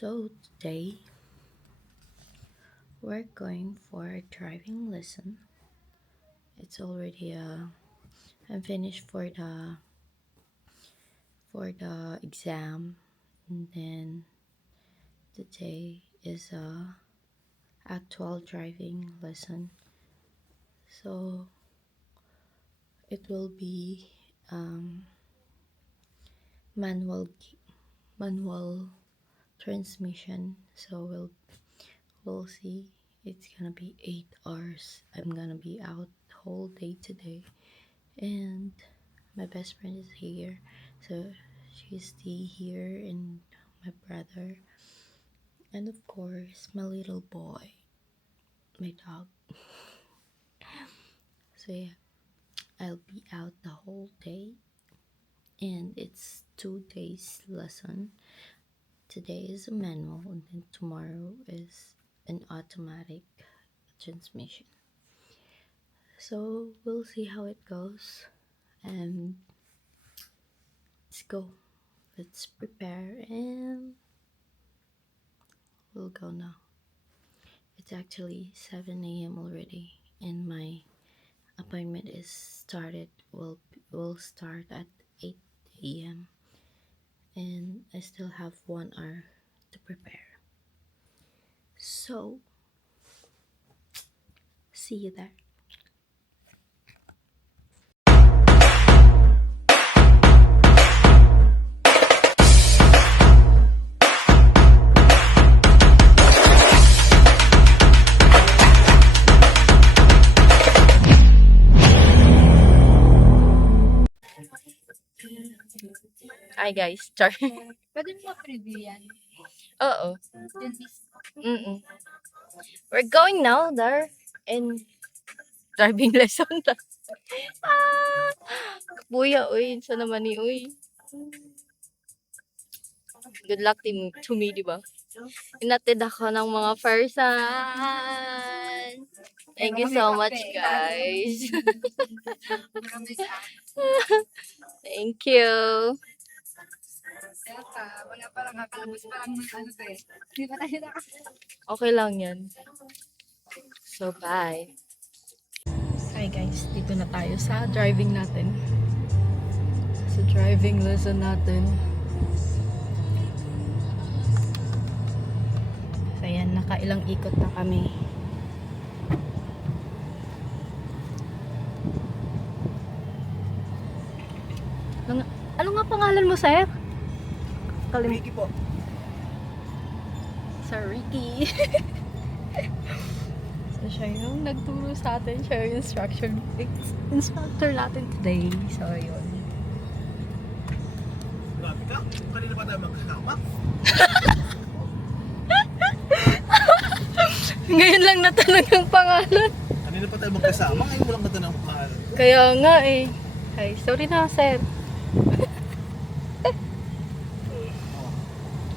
So today we're going for a driving lesson. It's already I'm finished for the exam, and then today is a actual driving lesson. So it will be um, manual manual transmission. So we'll see. It's gonna be 8 hours. I'm gonna be out the whole day today, and my best friend is here, so she's here, and my brother, and of course my little boy, my dog. So yeah, I'll be out the whole day, and it's 2 days lesson. Today is a manual, and then tomorrow is an automatic transmission. So we'll see how it goes, and let's go. Let's prepare, and we'll go now. It's actually 7 a.m. already, and my appointment is started. Will start at 8 a.m. and I still have 1 hour to prepare. So see you there. Hi guys, char. Pwede mo preview yan. Oo. Yung list. We're going now there, and driving lesson na. Buya, uy. Sa naman ni, uy. Good luck to me, di ba? Inatid ako ng mga person. Thank you so much, guys. Thank you. Kaya ka, wala pa lang kakalabas pa lang ng ano eh. Di ba tayo na? Okay lang yan. So, bye. Hi guys, dito na tayo sa driving natin. Sa driving lesson natin. So, ayan, nakailang ikot na kami. Ano nga pangalan mo, sir? Ricky po. Sir Ricky. So, siya yung nagturo sa atin. Siya yung instructor natin today. So, yun. Grabe ka. Kanina pa tayo magkasama. Ngayon lang natanong yung pangalan. Kanina pa tayo magkasama. Ngayon mo lang natanong ang pangalan. Kaya nga eh. Ay, sorry na, sir.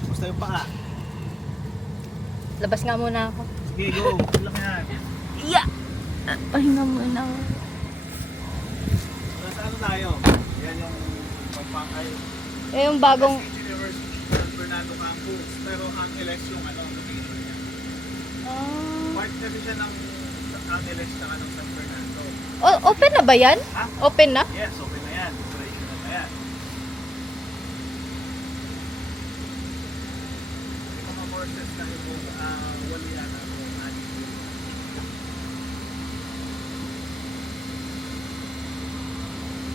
Basta yung paa. Labas nga muna ako. Sige, go. Good luck yan. Yeah! Pahinga muna. So, saan tayo? Yan yung pagpakay. Eh, yung bagong... State University San Fernando Campus. Pero Angeles yung location niya. Part kasi siya ng Angeles na San Fernando. Open na ba yan? Ha? Open na? Yes, open na yan. Operational na yan. May mga courses na yung wali yan ako.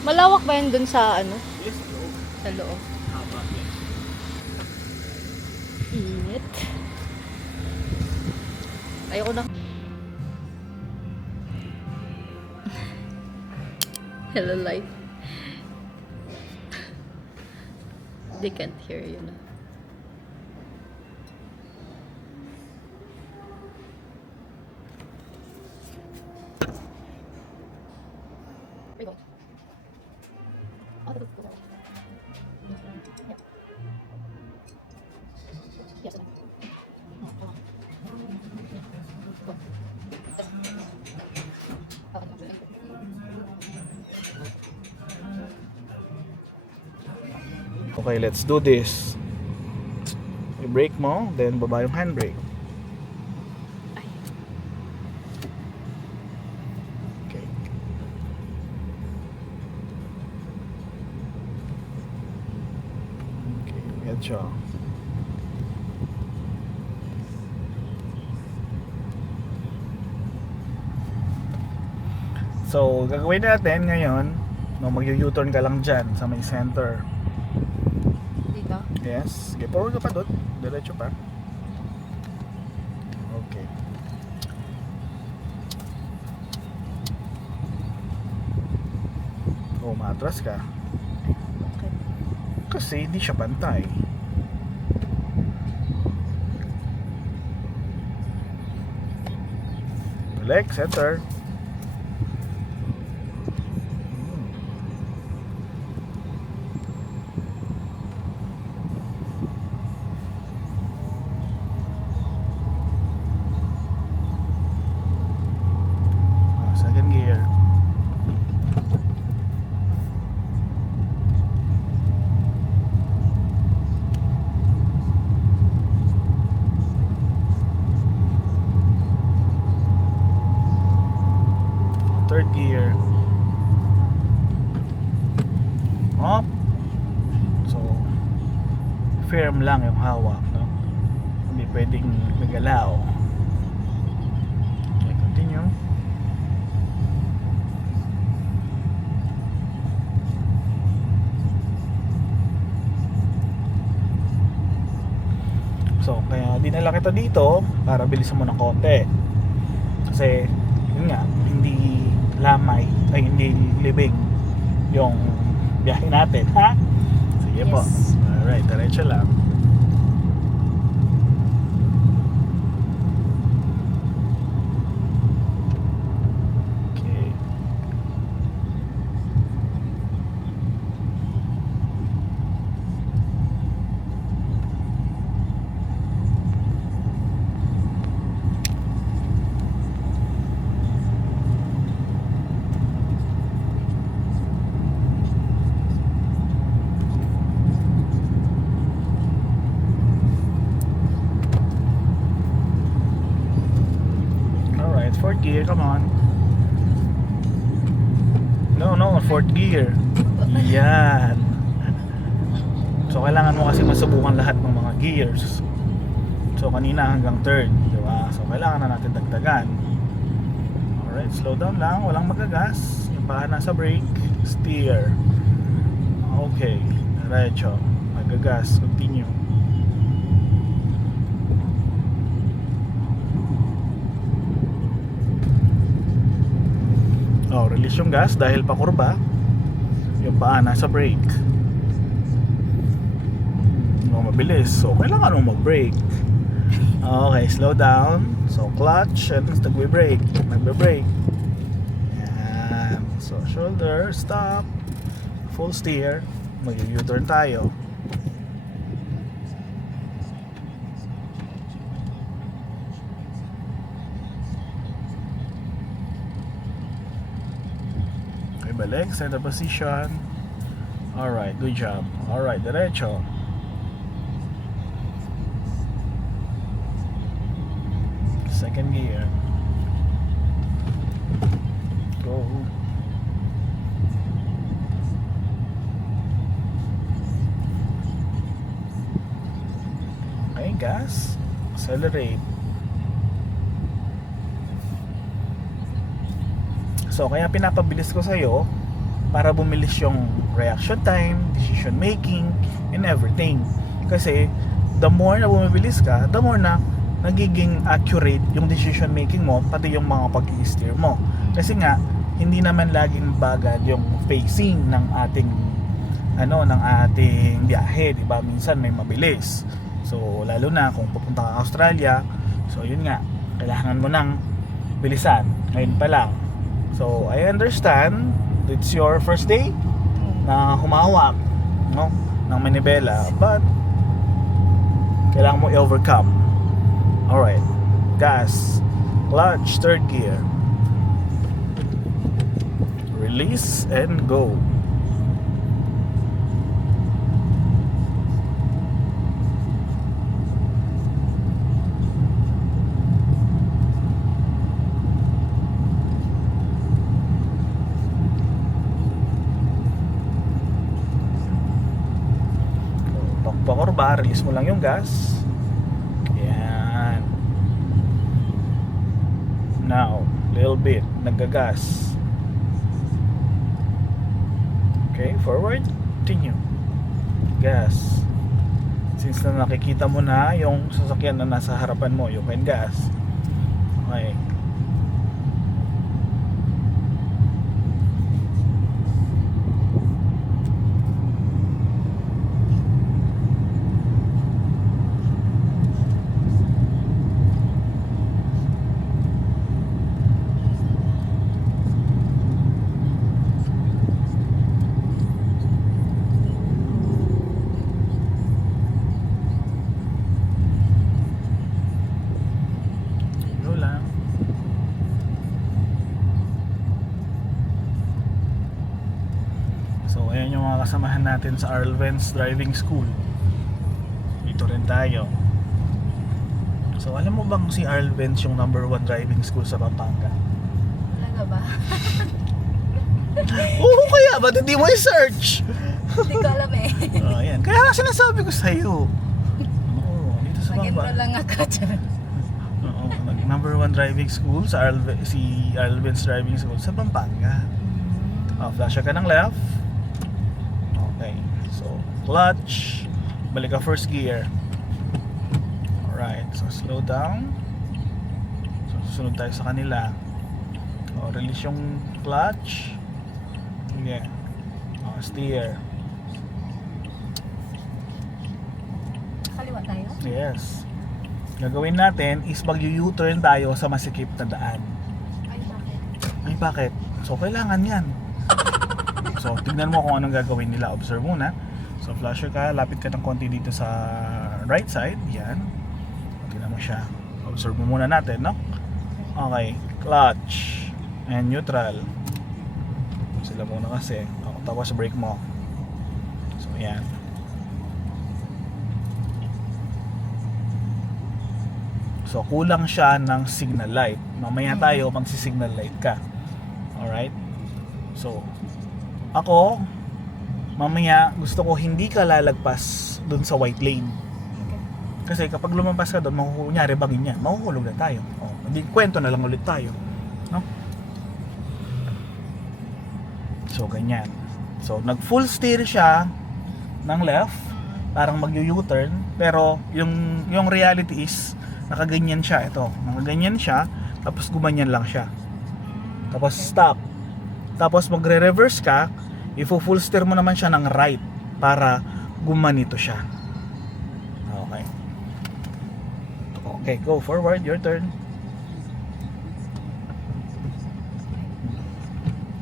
Malawak ba yan dun sa ano? Yes, loob. Sa loob? Haba, yes. Init. Ayoko na. Hello, life. They can't hear you na. Okay, let's do this. I-brake mo, then baba yung handbrake. Okay. Okay, medyo. So, gagawin natin ngayon, no, mag-U-turn ka lang dyan sa may center. Dito? Yes. Okay, forward ka pa doon. Diretso pa. Okay. Oh, matras ka. Okay. Kasi hindi siya pantay. Balik, center. Second gear. Third gear. Up. So, firm lang yung hawak, no? Hindi pwedeng magalaw. Okay, continue. So, kaya dinala kita dito para bilisan mo ng konti. Kasi, yun nga, hindi lamay, ay hindi libing yung biyahe natin, ha? Sige po. Yes. Alright, diretso lang. Okay. Alright, fourth gear, come on. No, fourth gear. Yan. So, kailangan mo kasi masubukan lahat ng mga gears. So, kanina hanggang third, di ba? So, kailangan na natin dagdagan. Alright, slow down lang, walang magagas. Yung paa nasa brake, steer. Okay, diretso. Magagas, continue. Oh, release yung gas dahil pakurba. Yung paa nasa brake. Mabilis, so kailangan mo mag-brake. Okay, slow down. So clutch and nagbe-brake. Yan. So shoulder, stop, full steer. Mag-U-turn tayo. Okay, balik, center position. Alright, good job. Alright, diretso. Second gear. Go. Okay, gas. Accelerate. So, kaya pinapabilis ko sa'yo para bumilis yung reaction time, decision making, and everything. Kasi, the more na bumibilis ka, the more na nagiging accurate yung decision making mo, pati yung mga pag-i-steer mo. Kasi nga, hindi naman laging bagad yung pacing ng ating biyahe, di ba? Minsan may mabilis. So, lalo na kung pupunta ka Australia, so yun nga, kailangan mo ng bilisan. Ngayon pa lang. So, I understand it's your first day na humawak, no, ng manibela, but kailangan mo i-overcome. Alright, gas, clutch, third gear, release and go. pababa, release mo lang yung gas. Yan. Now, little bit, naggagas. Okay, forward, continue. Gas. Since na nakikita mo na yung sasakyan na nasa harapan mo, you can gas. Okay. Go lang. So ayan yung mga kasamahan natin sa Arlven's Driving School. Dito rin tayo. So alam mo bang si Arlven's yung #1 driving school sa Pampanga? Talaga ba? Oo, kaya ba't hindi mo i-search? Hindi ko alam eh. Oh, ayan. Kaya nga sinasabi ko sa'yo. Oo, dito sa Mag-enroll Pampanga. lang ako. Oo, #1 driving school sa si Arlven's Driving School sa Pampanga. Oh, flash ka ng left. Okay. So, clutch. Balik ka first gear. Alright. So, slow down. So, susunod tayo sa kanila. Oh, release yung clutch. Okay. Oh, steer. Kaliwa tayo? Yes. Gagawin natin is mag-U-turn tayo sa masikip na daan. Ay, bakit? Ay, bakit? So, kailangan yan. So, tignan mo kung anong gagawin nila. Observe muna. So, flasher ka. Lapit ka ng konti dito sa right side. Yan. Tignan mo siya. Observe mo muna natin, no? Okay. Clutch. And neutral. Sila muna kasi. O, tapos brake mo. So, yan. So, kulang siya ng signal light. Mamaya tayo magsi-signal light ka. Alright? So, ako, mamaya gusto ko hindi ka lalagpas dun sa white lane. Kasi kapag lumampas ka doon, kunyari bangin niya, mahuhulog na tayo. O, hindi, kwento na lang ulit tayo. No? So, ganyan. So, nag-full steer siya ng left, parang mag-U-turn, pero yung reality is, nakaganyan siya. Ito, nakaganyan siya, tapos gumanyan lang siya. Tapos stop. Tapos magre-reverse ka, i-full steer mo naman siya ng right para gumanito siya. Okay. Okay, go forward, your turn.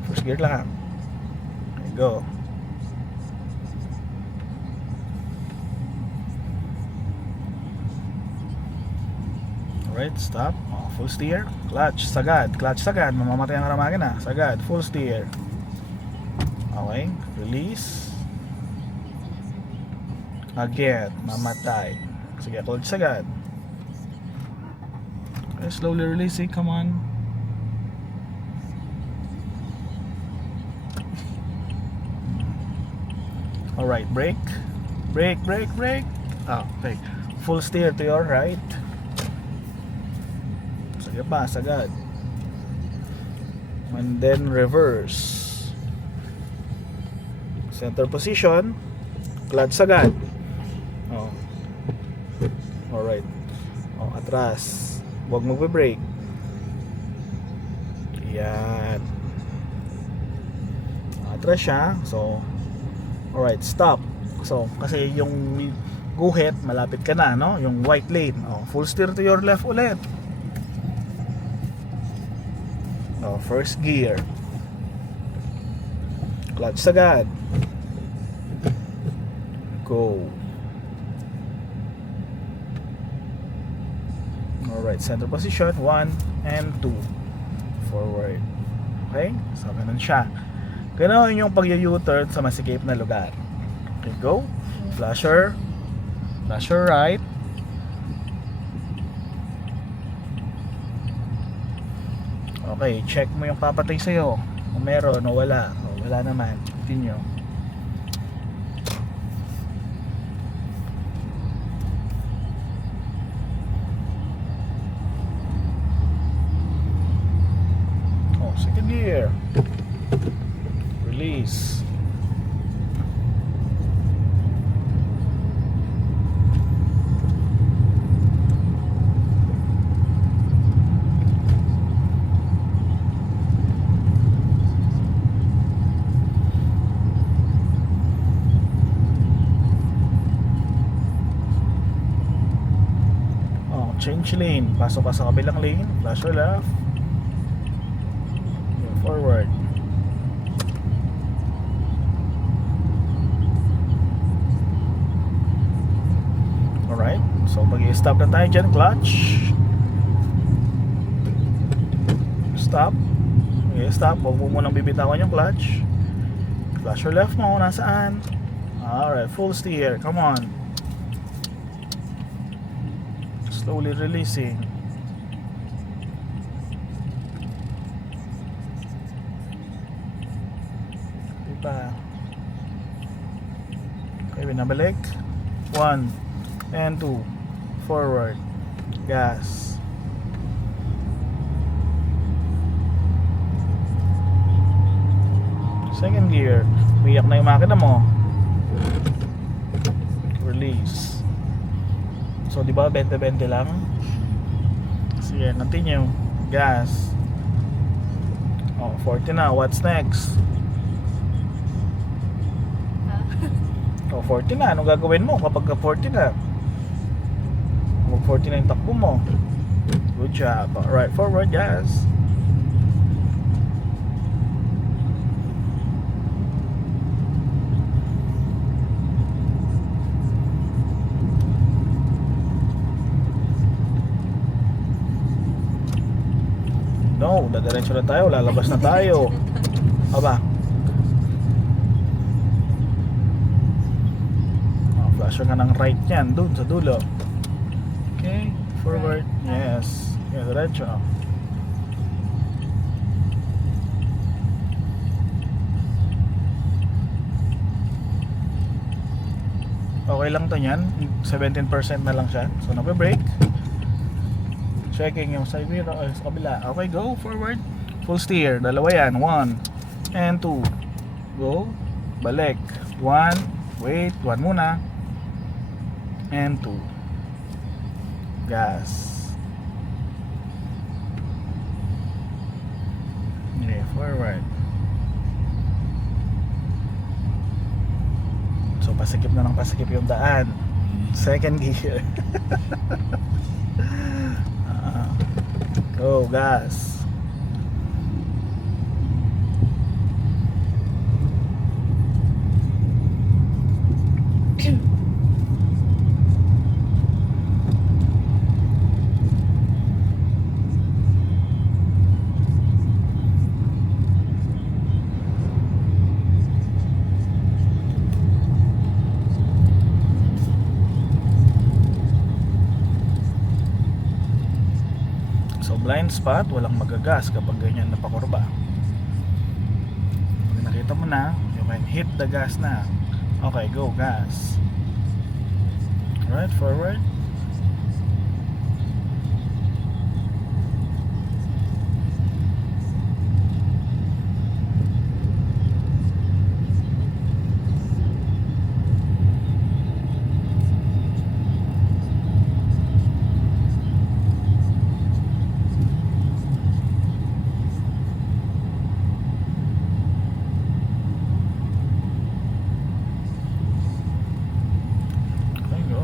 First gear lang. Okay, go. Alright, stop. Oh, full steer. Clutch, sagad. Clutch, sagad. Mamamatay ang karamagan na. Sagad, full steer. Okay, release. Again, mamatay. Sige, clutch, sagad. Okay, slowly releasing. Come on. Alright, brake. Brake, brake, brake. Ah, okay. Full steer to your right. Sige pa, sagad. And then reverse. Center position. Clutch, sagad. Oh. Alright. Oh, atras. Huwag magbe-brake. Yan. Atras siya. So, alright, stop. So, kasi yung guhit, malapit ka na, no? Yung white lane. Oh, full steer to your left ulit. Oh, first gear. Clutch sagad. Go. Alright, center position 1 and 2. Forward. Okay? So, ganun siya. Ganun yung pag-U-turn sa masikip na lugar. Okay, go. Flasher. Flasher right. Okay, check mo yung papatay sa'yo. Kung meron o wala. O, wala naman. Continue. Second gear. Release. Change lane, pasok ka sa kabilang lane, flash your left, go forward. Alright, so pag-i-stop na tayo dyan, clutch, stop, stop, huwag mo munang bibitawan yung clutch, flash your left mo, nasaan? Alright, full steer, come on. Slowly releasing. Diba? Okay, binabalik. 1 and 2. Forward. Gas. Second gear. Umiyak na yung makina mo. Release. So, di ba 20-20 lang? Sige, continue. Gas. Oh, 40 na. What's next? Oh, 40 na. Anong gagawin mo kapag 40 na? Kapag 40 na yung takbo mo. Good job. Alright, forward, gas. No, dadiretso na tayo, lalabas na tayo. Aba. Oh, flasher ka ng right yan, dun sa dulo. Okay, forward. Yes. Yeah, diretso. Okay lang to yan. 17% na lang siya. So, nabe-brake. Checking yung side mirror sa kabila. Okay, go forward. Full steer. Dalawa yan. 1 and 2. Go. Balik. 1. Wait. 1 muna. And 2. Gas. Okay, forward. So, pasikip na ng pasikip yung daan. Second gear. Go, gas. Blind spot, walang magagas kapag ganyan napakurba. Pag nakita mo na, you can hit the gas na. Okay, go, gas. Alright, forward.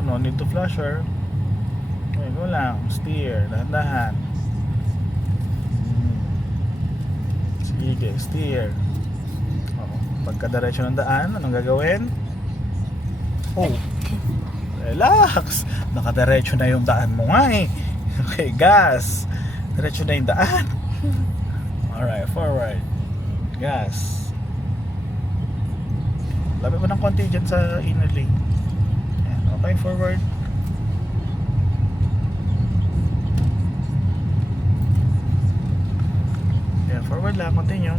No need to flasher. Okay, go lang. Steer. Dahan-dahan. Sige, steer. Pagkadiretso ng daan, anong gagawin? Oh, relax. Nakadiretso na yung daan mo nga eh. Okay, gas. Diretso na yung daan. Alright, forward. Gas. Labi mo ng konti dyan sa inner lane. Okay, forward. Yeah, forward lang, continue.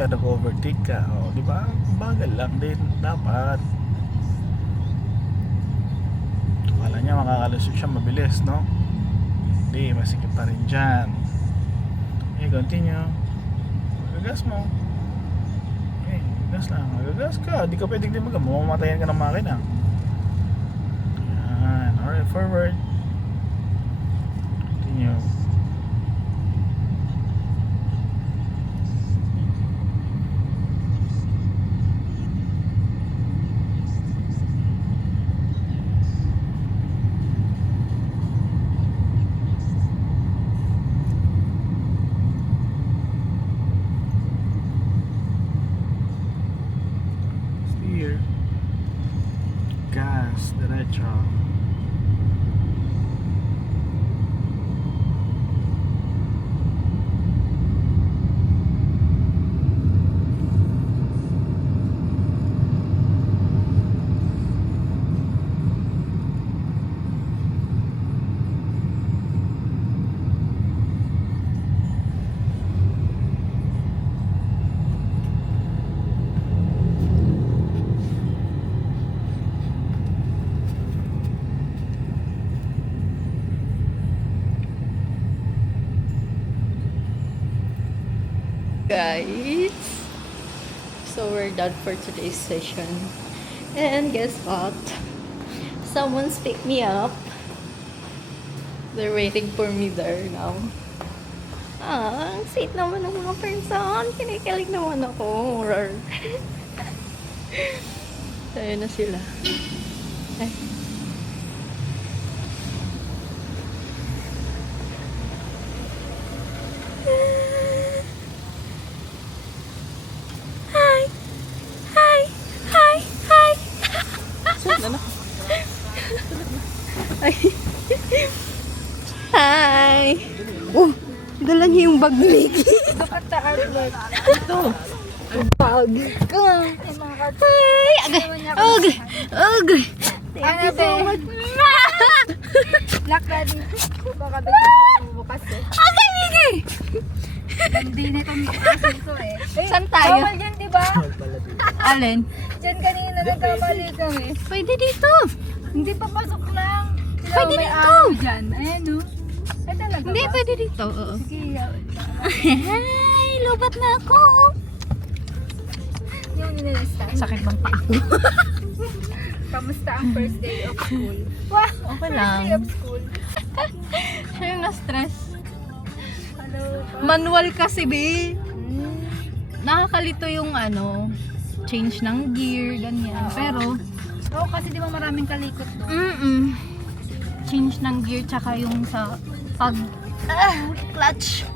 kaya nag-overtake ka. O, di ba? Bagal lang din. Dapat. Akala niya makakalusot siya mabilis, no? Hindi, masikip pa rin dyan. Okay, continue. Magagas mo. Okay, gas lang. Magagas ka. Di ka pwedeng di mamamatayan ka ng makina. Yan. Alright, forward. Continue. Steer. Gas, derecho. Guys, so we're done for today's session. And guess what? Someone's picked me up. They're waiting for me there now. Ah, ang sweet naman ng mga person. Kinikilig naman ako. Rar. Ayun na sila. Ay. Hi! Hi! Hi! Hi! Ay. Hi! Oh! Dala niyo yung bag ni Mickey. Bakit outlet? Ito. Bag ka. Hi! Agay! Agay! Agay! Thank you so much. Black ready. Baka bigyan mo bukas eh. Agay, Mickey! Hindi na itong asin ko eh. Saan tayo? Bawal yan, diba? Alin? Diyan kanina nagkamali kami. Pwede dito. Hindi pa pasok lang. Pwede May dito. araw dyan. Ayan o. Ay talaga Hindi, ba? pwede dito. Oo. Sige. Hi! Lubat na ako. Yung nililistan. Sakit bang pa ako? Kamusta ang first day of school? Wow! Okay First lang. day of school. Siya yung na-stress. Hello. Manual kasi, be. Hmm. Nakakalito yung change ng gear, ganyan. Pero, Oo, kasi di ba maraming kalikot doon? change ng gear tsaka yung sa clutch.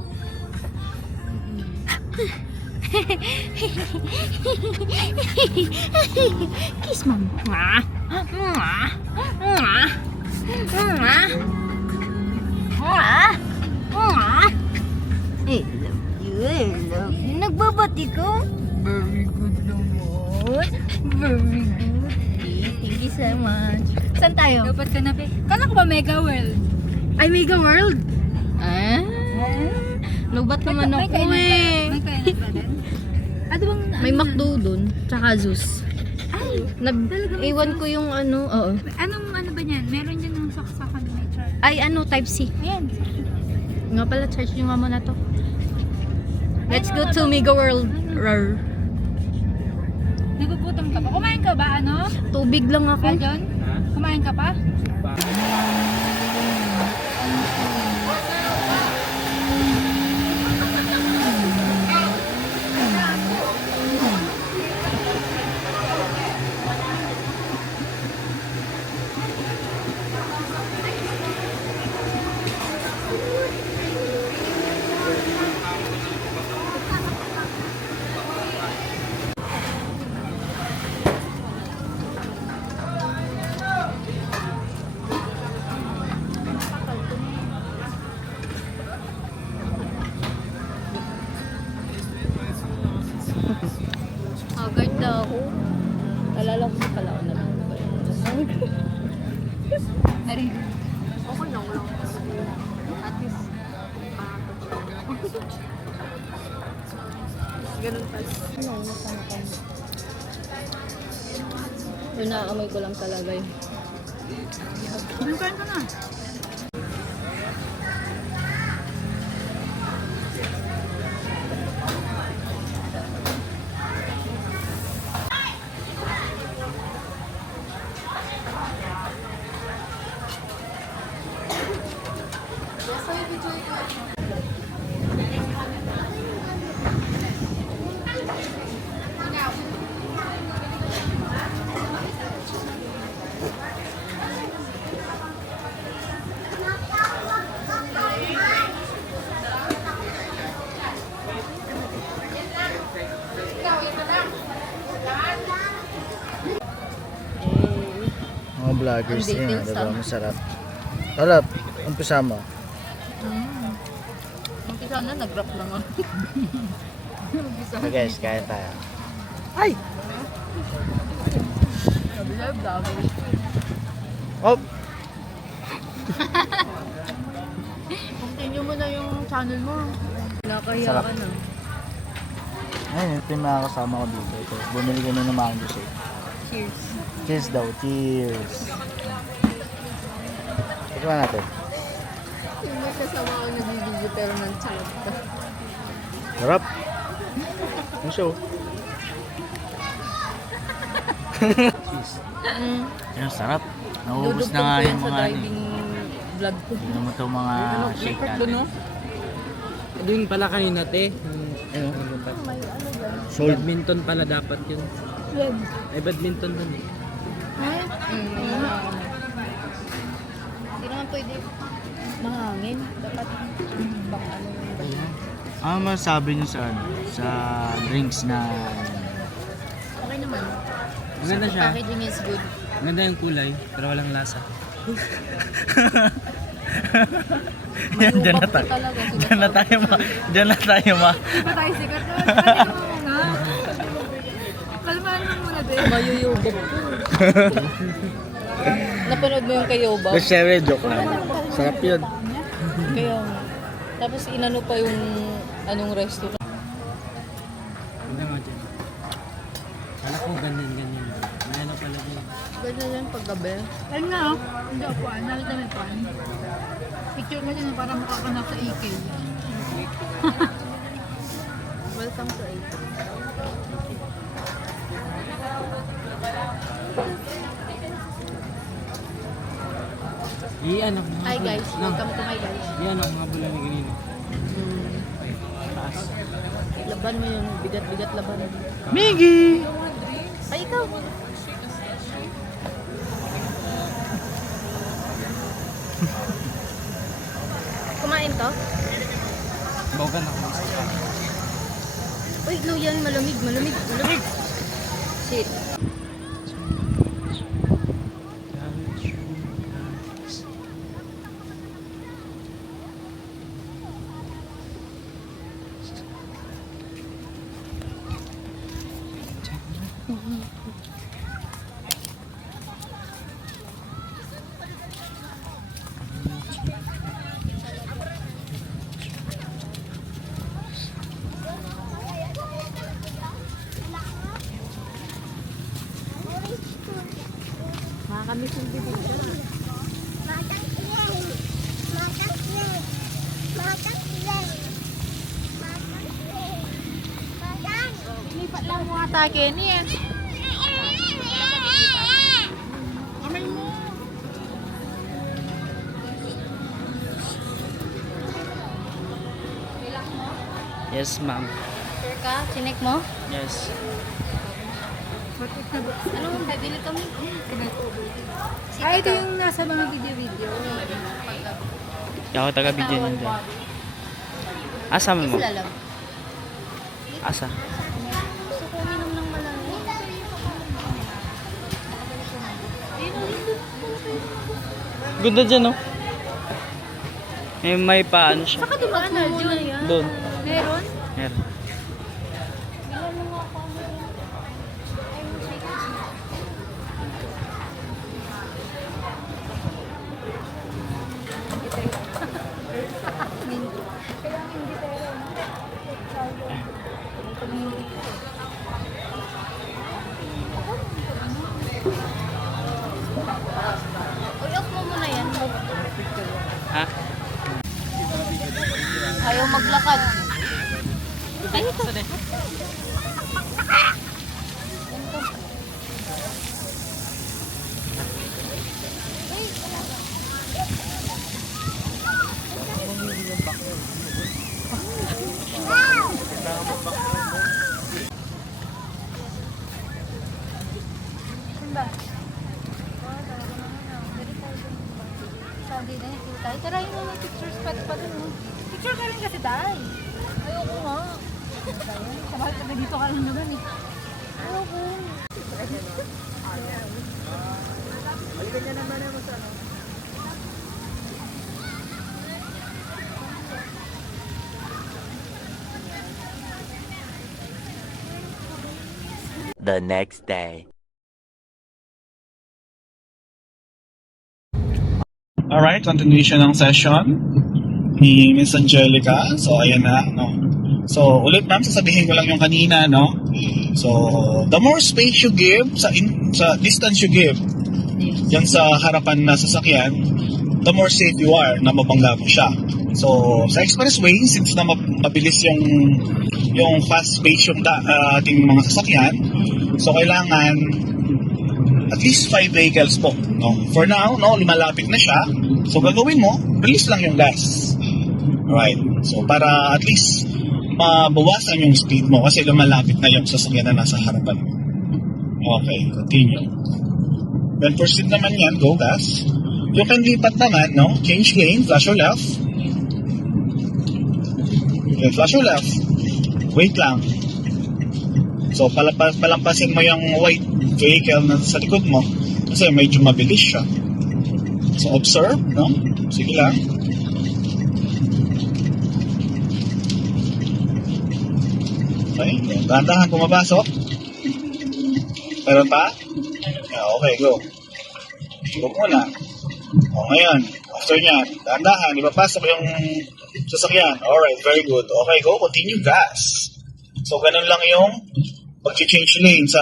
Kiss mom. Mwah. Mwah. Mwah. Mwah. Mwah. Mwah. I love you. I love you. Nagbabati ko? Very good naman. Very good. Thank you so much. Saan tayo? Dapat ka na pe. Kala ko ba Mega World? Ay, Mega World. Ah. Lubat naman ako eh. May kainan ba din? Ano bang May McDo dun, tsaka Zeus. Ay, talaga may Iwan ko yung oo. anong ano ba niyan? Meron dyan ng saksakan may charge. Ay, Type C. Ayan. Nga pala, charge nyo nga muna to. Let's go to Mega World. Rar. Nagugutom ka ba? Kumain ka ba ano? Tubig lang ako. John? Kumain ka pa? Agad na ako. Alala ko pala ako na lang. Ari. Okay lang. At least, Ganun pa. Yung nakaamoy ko lang talaga yun. Ano kain ka na? Mga vloggers Ang yun, details, diba? ah. Masarap. Harap, umpisa mo. Umpisa na, nag-wrap lang ako. So guys, kain tayo. Sabi na, vlogger. Oh! Continue mo na yung channel mo. Nakahiya Sarap. ka na. Ayun, ito yung mga kasama ko dito. Ito, bumili ko na ng mango shake. Cheers. Cheers daw, cheers. Tikman natin. Yung may kasama ko nag-video pero nag-chat ka. Sarap. Ang show. Ayun, sarap. Naubos na nga yung sa mga driving vlog ko. Tignan mo itong mga shake natin. Doon pala kanina, te. Ayun. Sold. Badminton pala dapat yun. Yan. Ay, badminton dun eh. Ay? Hindi naman pwede mahangin. Dapat bang ano yung Ano masabi niyo sa ano? Sa drinks na okay naman. Maganda siya. Packaging is good. Maganda yung kulay, pero walang lasa. Yan, dyan na Ubap tayo. ko talaga. Dyan na tayo ma. Dyan na tayo ma. Di ba tayo sikat? Kalmahan mo muna. Kalmahan mo muna din. Mayuyugap ko. Napanood mo yung kay Yoba? Tapos syempre, joke lang. Sarap yun. Kaya nga. Tapos inano pa yung anong restaurant. Maganda nga dyan. Kala ko ganyan. May ano pala dyan. Ganyan yan paggabi. Ayun nga oh. Hindi ako nakita mo yung pan. Picture mo din para mukha ka na sa EK. Welcome to it. Iyan ako. Hi guys, No. welcome to my guys. Iyan ako nga pala ni kanina. Taas. Laban mo yun, bigat-bigat laban. Miggy! Ay, ikaw. Kumain to? Bogan ako. Uy, no yan, malamig. Shit. Makakamiss yung bibig ka. Lipat lang mo atake niya. Amay mo. Yes, ma'am. Sure ka? Chinek mo? Yes. Ano? Bibili kami. Ay, ito yung nasa mga video-video. Ako taga-video niyan dyan. Asa mo? Lalag. Asa? Gusto ko uminom ng malamig. Ganda dyan, no? May paano siya. Saka dumaan na muna yan. Doon. Meron? Meron. Bilan mo nga ako. Ay, mo shake. Kaya hindi pero. ba? Oh, talaga naman ah. Very important ba? Sabi na yung tayo. Tara yun na picture spot pa dun. Oh. Picture ka rin kasi tayo. Ayoko nga. Sabahal ka na dito ka lang naman eh. Ayoko. The next day. Alright, continuation ng session ni Miss Angelica. So, ayan na, no? So, ulit ma'am, sasabihin ko lang yung kanina, no? So, the more space you give, sa distance you give, yan sa harapan na sasakyan, the more safe you are na mabangga mo siya. So, sa expressway, since na mabilis yung fast pace yung ating mga sasakyan, so kailangan at least 5 vehicles po, no? For now, no, lumalapit na siya. So, gagawin mo, release lang yung gas. Right? So, para at least mabawasan yung speed mo kasi lumalapit na yung sasakyan na nasa harapan mo. Okay, continue. Then proceed naman yan, go gas. Yung kanlipat naman, no? Change lane, flash your left. Okay, flash your left. Wait lang. So, palampasin mo yung white vehicle na sa likod mo kasi medyo mabilis siya. So, observe, no? Sige lang. Okay, dahan-dahan pumapasok. Meron pa? Yeah, okay, go. Go muna. O, ngayon, after nyan, dahan-dahan, ipapasok yung sasakyan. Alright, very good. Okay, go, continue, gas. So, ganun lang yung pag-change lane sa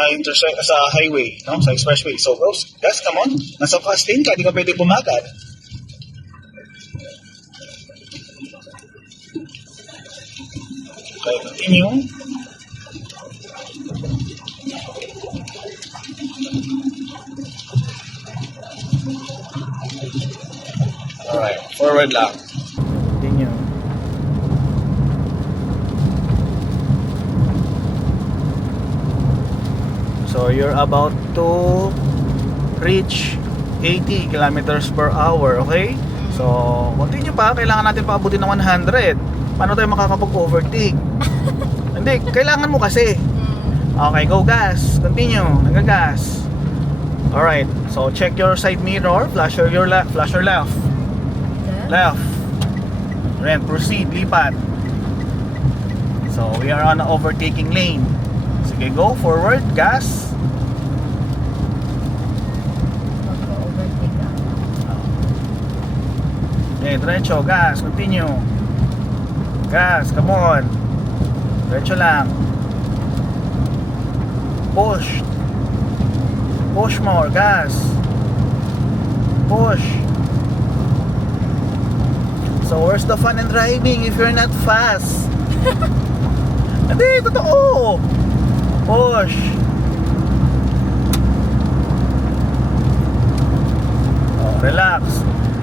sa highway, no? Sa expressway. So, go, gas, come on. Nasa fast lane ka, di ka pwede bumagal. Okay, continue. Alright, forward lang. Continue. So you're about to reach 80 kilometers per hour, okay? So, continue pa. Kailangan natin paabutin ng 100. Paano tayo makakapag-overtake? Hindi, kailangan mo kasi. Okay, go gas. Continue. Nagagas. Alright, so check your side mirror. Flash your left. Left. Then proceed, lipat. So we are on an overtaking lane. Sige, go forward, gas. Mag-overtake ako. Okay, diretso, gas, continue. Gas, come on. Diretso lang. Push. Push more, gas. Push. So where's the fun in driving if you're not fast? Hindi, totoo. Push. Oh, relax.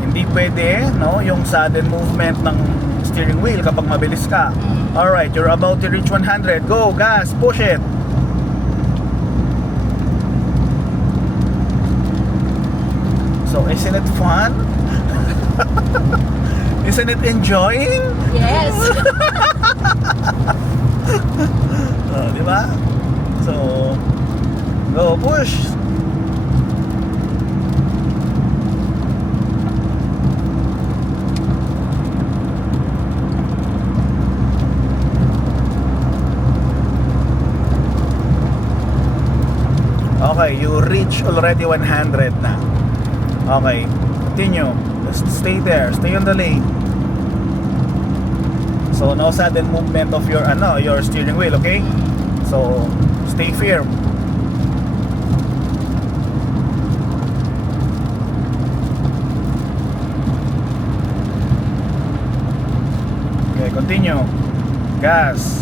Hindi pwede, no, yung sudden movement ng steering wheel kapag mabilis ka. Alright, you're about to reach 100. Go, gas, push it. So, isn't it fun? Isn't it enjoying? Yes. Di ba? So, go, push. Okay, you reach already 100 na. Okay, continue. Just stay there, stay on the lane. So no sudden movement of your your steering wheel, okay? So stay firm. Okay, continue. Gas.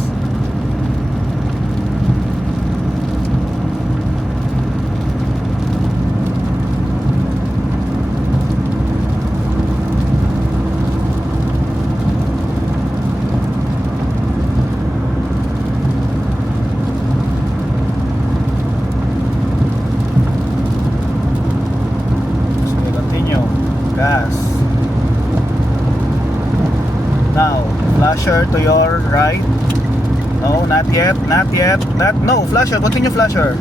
flasher to your right. No, not yet, not yet. No, flasher, continue flasher.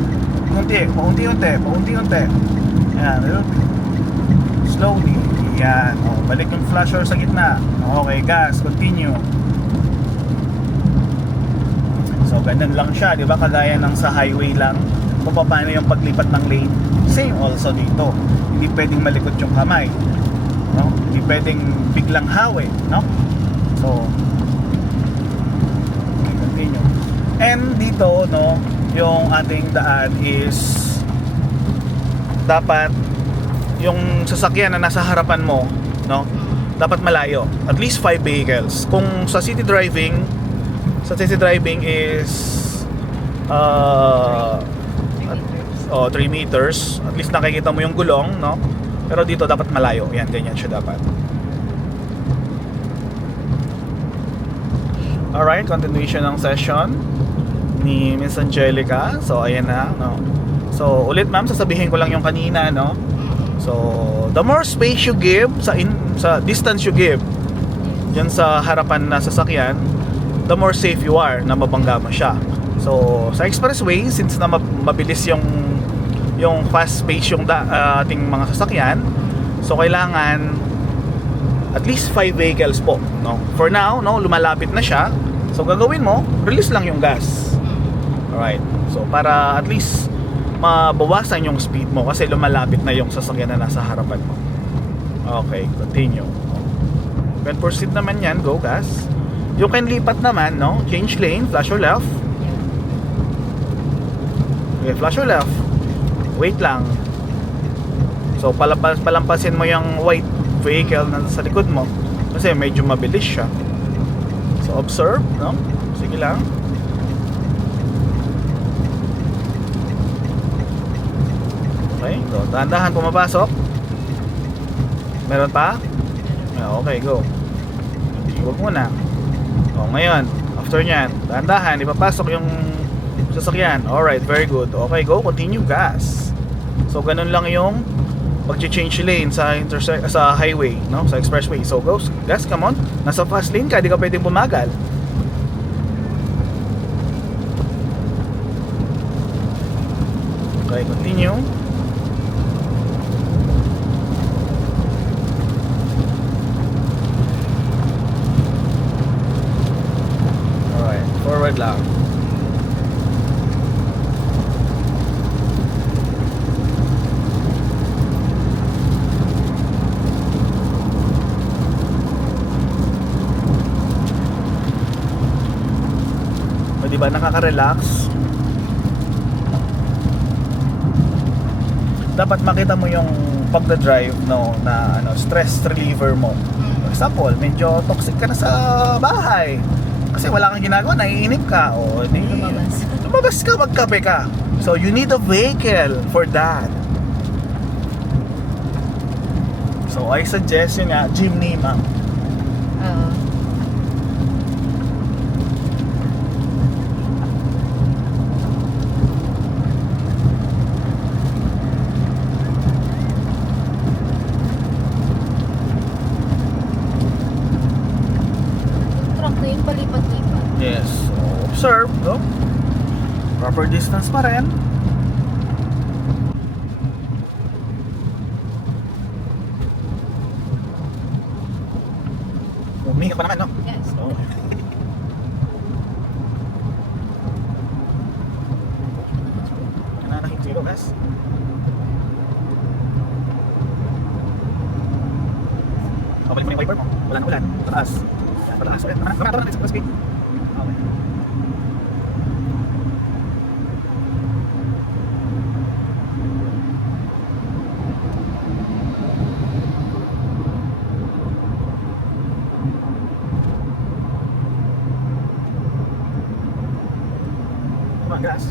Paunti-unti. Yan, slowly. Yan, oh, balik yung flasher sa gitna. Okay, gas, continue. So, ganun lang siya, di ba? Kagaya ng sa highway lang, kung paano yung paglipat ng lane. Same also dito. Hindi pwedeng malikot yung kamay. No? Hindi pwedeng biglang hawi, no? So, okay, continue. And dito, no, yung ating daan is dapat yung sasakyan na nasa harapan mo, no, dapat malayo. At least 5 vehicles. Kung sa city driving is 3 meters. At least nakikita mo yung gulong, no? Pero dito dapat malayo. Yan, ganyan siya dapat. Alright, continuation ng session ni Miss Angelica. So, ayan na, no? So, ulit ma'am, sasabihin ko lang yung kanina, no? So, the more space you give sa distance you give yan sa harapan na sasakyan, the more safe you are na mabangga mo siya. So, sa expressway, since na mabilis yung fast pace yung ating mga sasakyan, so kailangan at least 5 vehicles po, no? For now, no, lumalapit na siya. So, gagawin mo, release lang yung gas. Alright. So, para at least mabawasan yung speed mo kasi lumalapit na yung sasakyan na nasa harapan mo. Okay, continue. When proceed naman yan, go gas. You can lipat naman, no? Change lane, flash your left. Okay, flash your left. Wait lang. So, palampasin mo yung white vehicle na sa likod mo kasi medyo mabilis siya. So, observe, no? Sige lang. Okay, go. Dahan-dahan pumapasok. Meron pa? Okay, go. Huwag muna. O, ngayon, after nyan, dahan-dahan, ipapasok yung sasakyan. Alright, very good. Okay, go. Continue, gas. So, ganun lang yung mag-change lane sa highway, no? Sa expressway. So, go. Gas, come on. Nasa fast lane ka, di ka pwedeng bumagal. Okay, continue. Forward lang. O, diba nakaka-relax? Dapat makita mo yung pagda-drive, no, na stress reliever mo. For example, medyo toxic ka na sa bahay. Kasi wala kang ginagawa, naiinip ka. O, di, lumabas ka, magkape ka. So, you need a vehicle for that. So, I suggest yun nga, jeepney, ma'am. Oo. Palipat-lipat. Yes. So, observe, no? Proper distance pa rin. Huminga pa naman, no? Yes. So, nananahing zero, guys. Balik mo yung wiper mo. Wala na ulan. Pataas. Pataas. Tara natin sa speed. Okay. Come on, gas.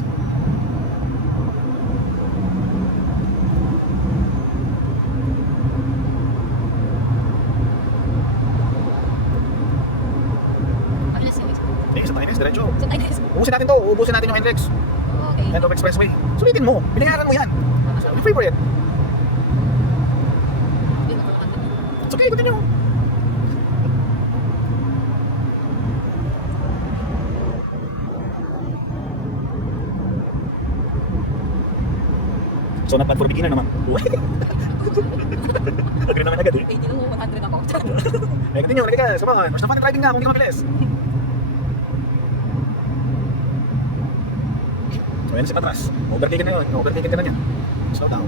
Sa Tinex, diretso. Ubusin natin to, ubusin natin yung NLEX. Okay. End of Expressway. Sulitin mo, binayaran mo yan. So, you pay for it. It's okay, continue. So not bad for beginner naman. Agree naman agad eh. Hindi nung 100 ako. Eh, continue, lagi ka, come on. First na driving nga kung hindi mabilis. So yan si Patras. Overtaken na yun. Overtaken ka na niya. Slow down.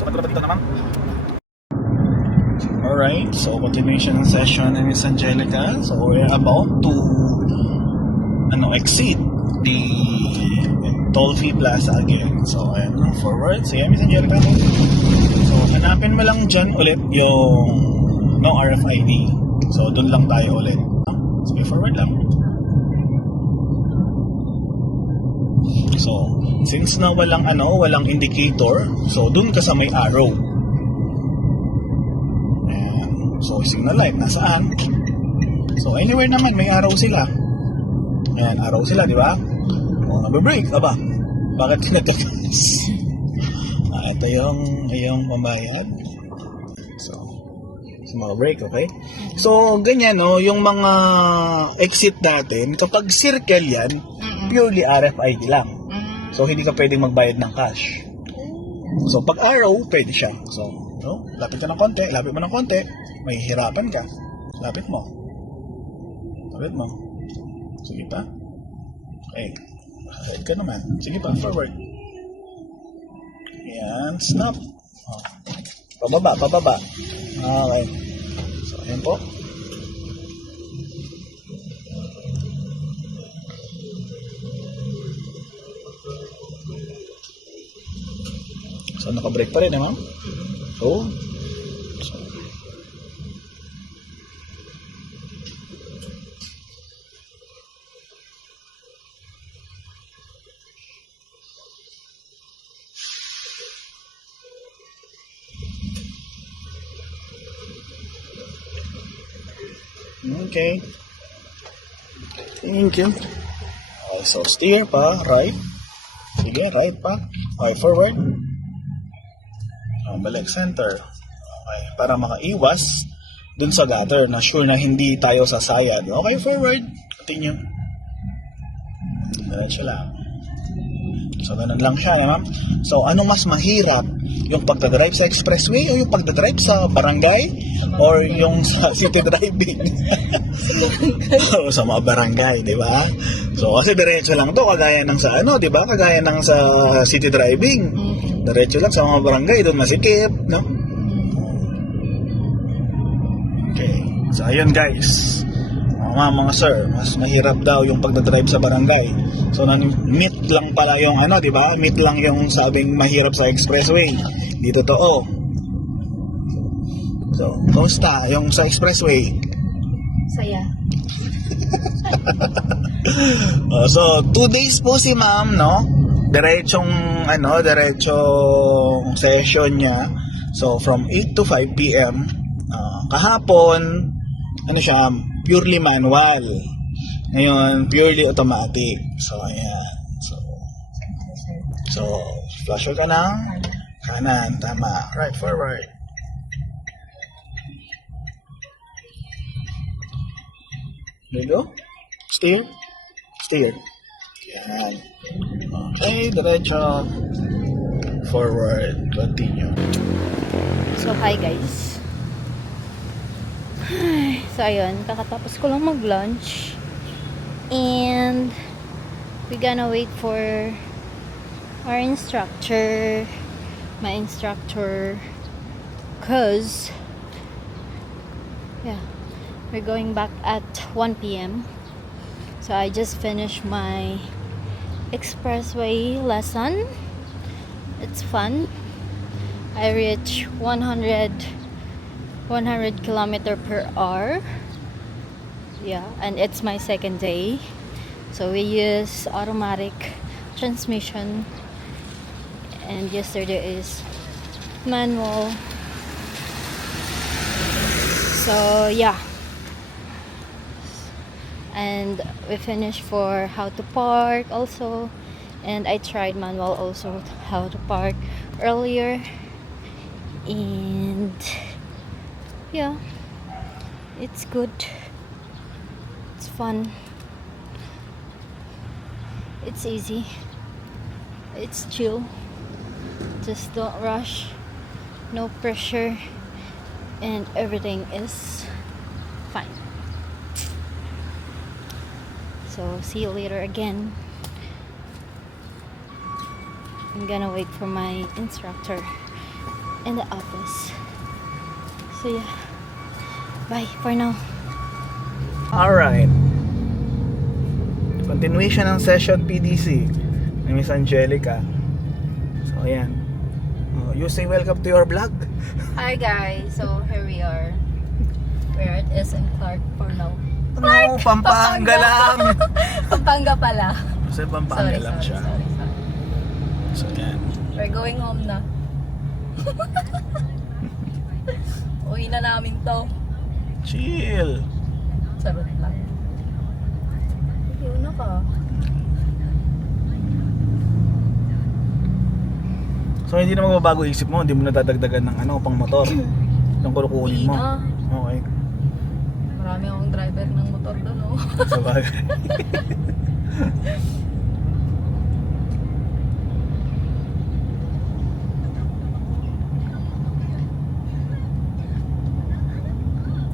So patuloy pa dito naman. Alright, so continuation ng session ni Miss Angelica. So we're about to exit the toll-free plaza again. So ayan, forward. Sige, Miss Angelica. So hanapin mo lang dyan ulit yung no RFID. So dun lang tayo ulit. Sige, forward lang. So since na walang indicator, so dun ka sa may arrow. So, signal light, nasaan? So, anywhere naman, may araw sila. Ayan, araw sila, di ba? O, nabe-break, aba. Bakit kinatagas? Ito yung pambayad. So, mga break, okay? So, ganyan, no, yung mga exit natin, kapag circle yan, purely RFID lang. So, hindi ka pwedeng magbayad ng cash. So, pag arrow, pwede siya. So, no, lapit mo ng konti, may hirapan ka. Lapit mo. Sige pa. Okay. Side ka naman. Sige pa, forward. Yan, snap. Oh. Pababa. Okay. So, ayan po. So, naka-brake pa rin, ma'am? So, okay. Thank you. Okay, so steer pa, right. Sige, right pa. Okay, forward. Balik center. Okay, para makaiwas dun sa gutter na sure na hindi tayo sasayad. Okay, forward. Continue. Diretso lang. So, ganun lang siya, ma'am. So, anong mas mahirap? Yung pagdadrive sa expressway o yung pagdadrive sa barangay? Or yung sa city driving? Sa mga barangay, di ba? So, kasi diretso lang to, kagaya ng sa di ba? Kagaya ng sa city driving. Diretso lang sa mga barangay, doon masikip, no? Okay. So, ayun guys. Mga sir, mas mahirap daw yung pagdadrive sa barangay. So, meet lang pala yung di ba? Meet lang yung sabing mahirap sa expressway. Di totoo. So, kumusta yung sa expressway? Saya. So, 2 days po si ma'am, no? Diretsong session niya. So, from 8 to 5 p.m. Kahapon, siya, purely manual. Ngayon, purely automatic. So, ayan. So, flasher ka ng kanan. Tama. Right, forward. There you go. Steer. Yan. Okay, diretso. Forward. Continue. So, hi guys. So, ayun. Kakatapos ko lang mag-lunch. And, we gonna wait for our instructor. My instructor. Cause, yeah. We're going back at 1 p.m. So I just finished my expressway lesson. It's fun. I reached 100 kilometer per hour. Yeah, and it's my second day. So we use automatic transmission, and yesterday is manual. So yeah, and we finished for how to park also, and I tried manual also how to park earlier, and yeah, it's good, it's fun, it's easy, it's chill, just don't rush, no pressure, and everything is fine. So see you later again. I'm gonna wait for my instructor in the office. So yeah, bye for now. Alright. Continuation ng session PDC ni Miss Angelica. So ayan. You say welcome to your vlog. Hi guys, so here we are. We're at SM Clark for now. Ano, Pampanga lang. Pampanga pala. Kasi Pampanga lang siya. sorry. So ayan. We're going home na. Uwi na namin to. Chill. Sarot lang. Yun na ka. So hindi na magbabago isip mo, hindi mo na dadagdagan ng ano pang motor. Yung kukunin mo. Hindi na. Okay. Marami akong driver ng motor doon, oh. Sa bagay.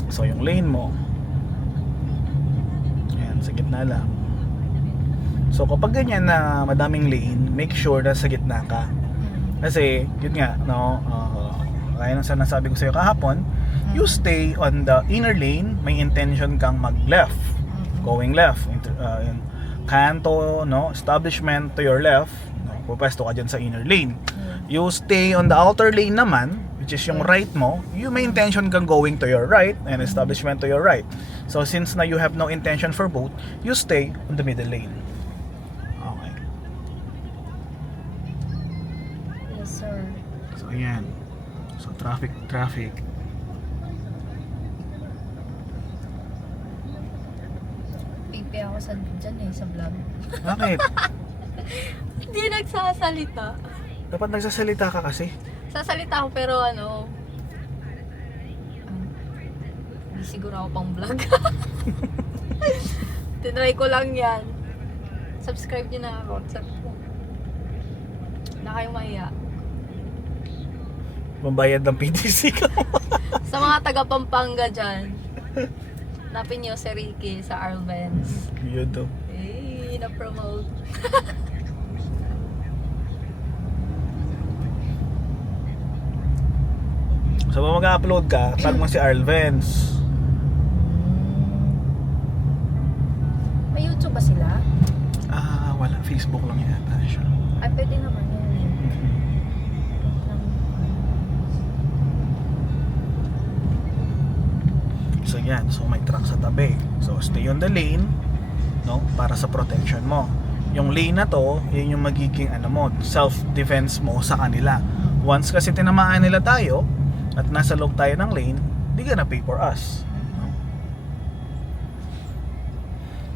So yung lane mo, ayan, sa gitna lang. So kapag ganyan na madaming lane, make sure na sa gitna ka. Kasi yun nga, no, kaya nang sinasabi ko sa'yo kahapon, you stay on the inner lane, may intention kang mag-left, going left, yung kanto, no, establishment to your left, no, pupwesto ka dyan sa inner lane. You stay on the outer lane naman, which is yung right mo, you may intention kang going to your right and establishment to your right. So since na you have no intention for both, you stay on the middle lane. Okay. Yes, sir. So ayan. So traffic. Pipi ako dyan sa vlog. Bakit? Hindi nagsasalita. Dapat nagsasalita ka kasi. Sasalita ako pero hindi siguro ako pang vlog. Tinry ko lang yan. Subscribe nyo na ako. Na kayo mahiya. Pambayad ng PTC ka. Sa mga taga Pampanga dyan, hanapin nyo si Ricky sa Arlvens. Yun to. Na-promote. So pag mag-upload ka, tag mo si Arlvens. May YouTube ba sila? Wala. Facebook lang yata siya. Ay, pwede naman yun. So yan, so may truck sa tabi. So stay on the lane, no, para sa protection mo. Yung lane na to, yun yung magiging self-defense mo sa kanila. Once kasi tinamaan nila tayo at nasa loob tayo ng lane, di gonna pay for us. No?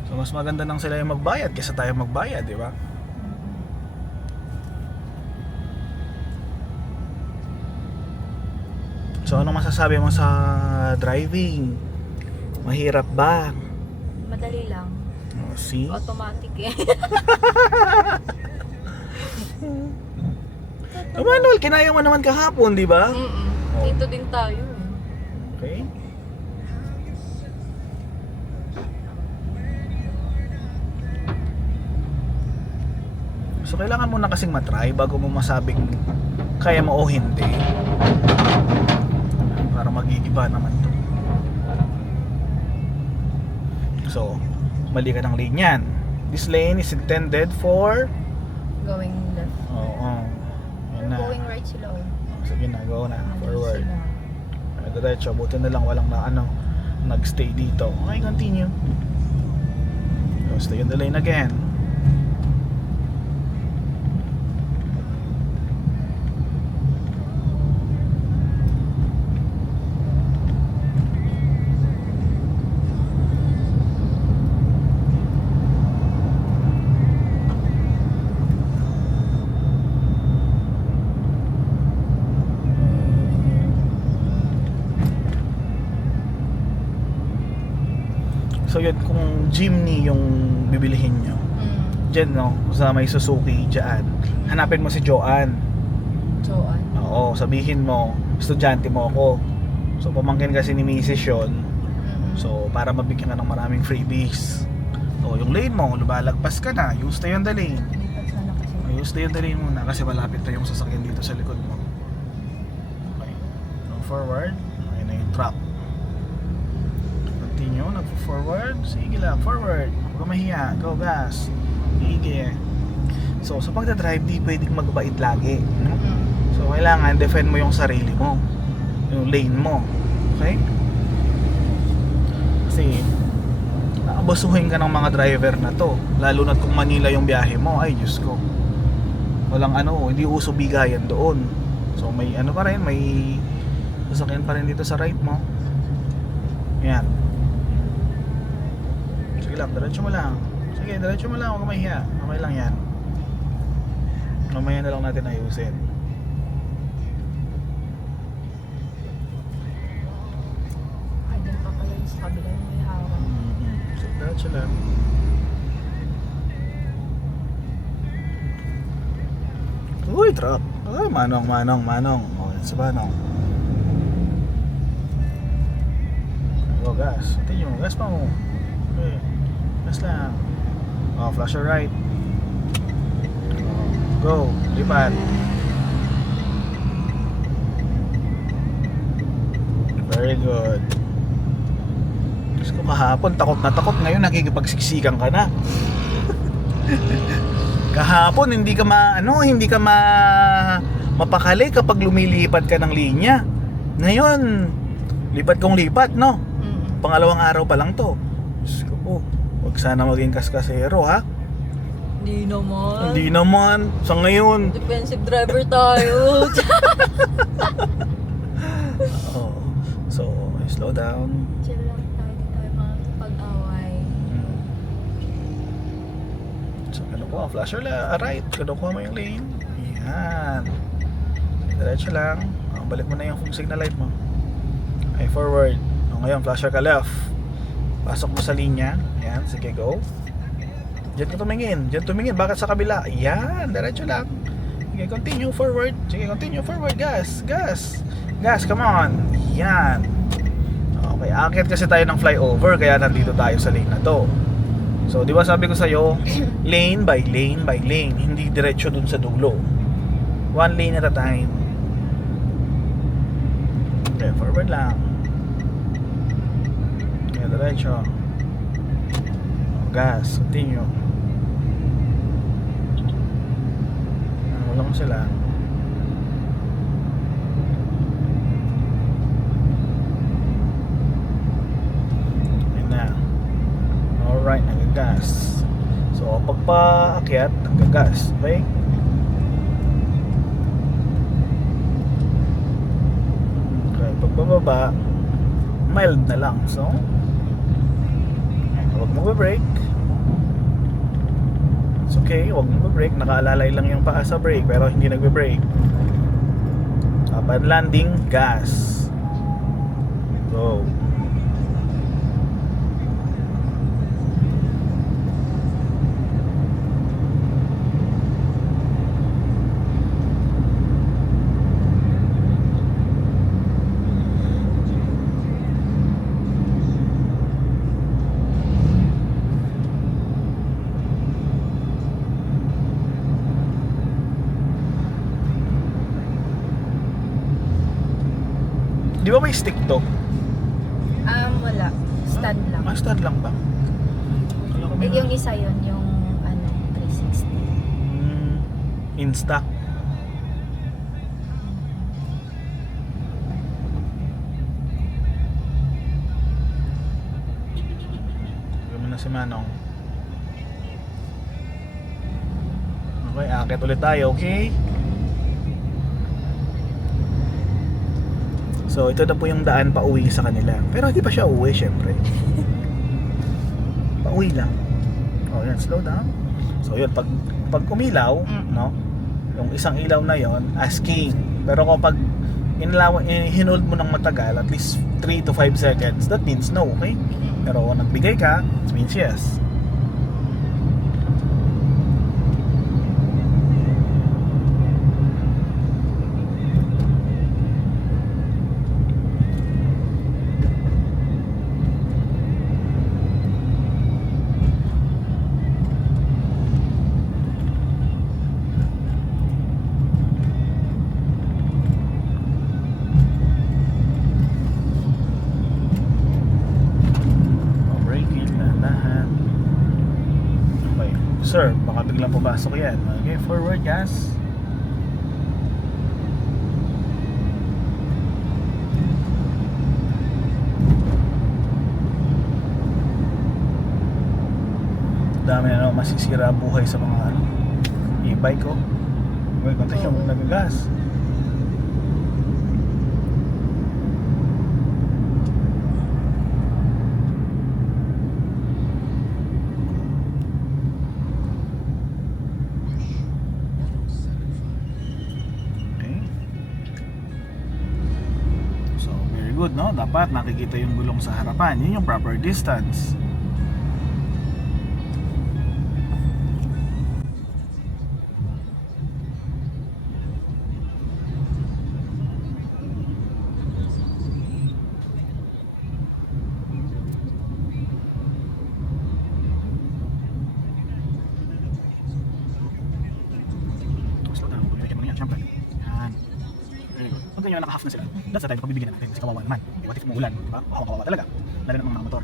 So mas maganda nang sila yung magbayad kaysa tayo magbayad, di ba? So anong masasabi mo sa driving? Mahirap ba? Madali lang. Oh, see? Automatic eh. Manuel, kinaya mo naman kahapon, di ba? Dito din tayo. Okay. So kailangan mo na kasing matry bago mo masabing kaya mo o hindi. Para magigiba naman to. So, mali ka ng lane yan. This lane is intended for Going left. Yan na. Going right sila. Sige na, go na, forward. Sila. Diretso, buti na lang walang nagstay dito. Okay, continue. So, stay in the lane again. So yun, kung Jimny yung bibilihin nyo, dyan no, sa may Suzuki dyan, hanapin mo si Joanne. Joanne. Oo, sabihin mo, estudyante mo ako. So pamangkin kasi ni Mrs. yun. So para mabigyan ka ng maraming freebies. So yung lane mo, lumalagpas ka na, you stay on the lane. Lipat sana kasi. You stay on the lane muna kasi malapit na yung sasakyan dito sa likod mo. Okay, go forward. Okay na yung truck. Continue, nag-forward. Sige lang, forward. Huwag mahiya, go gas. Sige. So sa pagdadrive, di pwedeng magbait lagi, no? So kailangan defend mo yung sarili mo, yung lane mo. Okay? Kasi aabasuhin ka ng mga driver na to, lalo na kung Manila yung biyahe mo. Ay Diyos ko, walang hindi uso bigayan doon. So may pa rin, may sasakyan pa rin dito sa right mo. Yan. Sige lang, diretso mo lang. Sige, diretso mo lang, huwag kang mahiya. Okay lang yan. Mamaya na lang natin ayusin. Ay, dyan pa pala yung sa kabila yung may hawak. So, diretso lang. Uy, truck. Ay, manong. O, yan sa manong. Go, gas. Tingin mo, gas pa mo. Okay. Gas lang. O, flash your right. Go, lipat. Very good. Diyos ko, kahapon takot na takot, ngayon nakikipagsiksikan ka na. Kahapon hindi ka mapakali kapag lumilipat ka ng linya. Ngayon lipat kong lipat, no? Pangalawang araw pa lang to. Diyos ko po, huwag sana maging kaskasero, ha? Hindi naman. Sa ngayon. Defensive driver tayo. Oh. So, slow down. Chill lang tayo, hindi tayo makakapag-away. So, kinukuha, flasher right. Kinukuha mo yung lane. Yan. Diretso lang. Balik mo na yung signal light mo. Okay, forward. Ngayon, flasher ka left. Pasok mo sa linya. Yan, sige, go. Diyan ka tumingin. Bakit sa kabila? Yan, diretso lang. Sige, continue forward. Sige, continue forward. Gas, come on. Yan. Okay, akit kasi tayo ng flyover, kaya nandito tayo sa lane na to. So, di ba sabi ko sa'yo, lane by lane by lane, hindi diretso dun sa dulo. One lane at a time. Okay, forward lang. Okay, diretso. Gas, continue. Wala mo sila. Ayan na. Alright, nagagas. So, pagpaakyat, nagagas. Okay? Okay, pagbababa, mild na lang. So, huwag mo ba-brake. It's okay, huwag mo ba-brake. Nakaalalay lang yung paa sa brake pero hindi nagbe-brake. Upon landing, gas. Go. Di ba may stick to? Wala. Stand lang. Stand lang ba? Alam may Yung isa yun, yung ano, 360. in stock. Gawin mo na si Manong. Okay, akit ulit tayo, okay? So, ito na po yung daan pa uwi sa kanila. Pero hindi pa siya uwi, syempre. Pa uwi lang. Oh, yan, slow down. So, yun, pag umilaw, no? Yung isang ilaw na yon asking. Pero kapag hinold mo ng matagal, at least 3 to 5 seconds, that means no, okay? Pero kung nagbigay ka, it means yes. Braking na lahat. Okay. Sir, baka biglang pumasok yan. Okay, forward gas. Dami na masisira buhay sa mga e-bike ko. Well, konti yung nagagas. Okay. So, very good, no? Dapat nakikita yung gulong sa harapan. Yun yung proper distance. Slow down, bumibigyan mo na yan, syempre. Yan. Very good. Pag ganyan, naka-half na sila, that's the time pagbibigyan na natin kasi kawawa naman. What if umuulan, di ba? Kawawa talaga. Lalo na mga motor.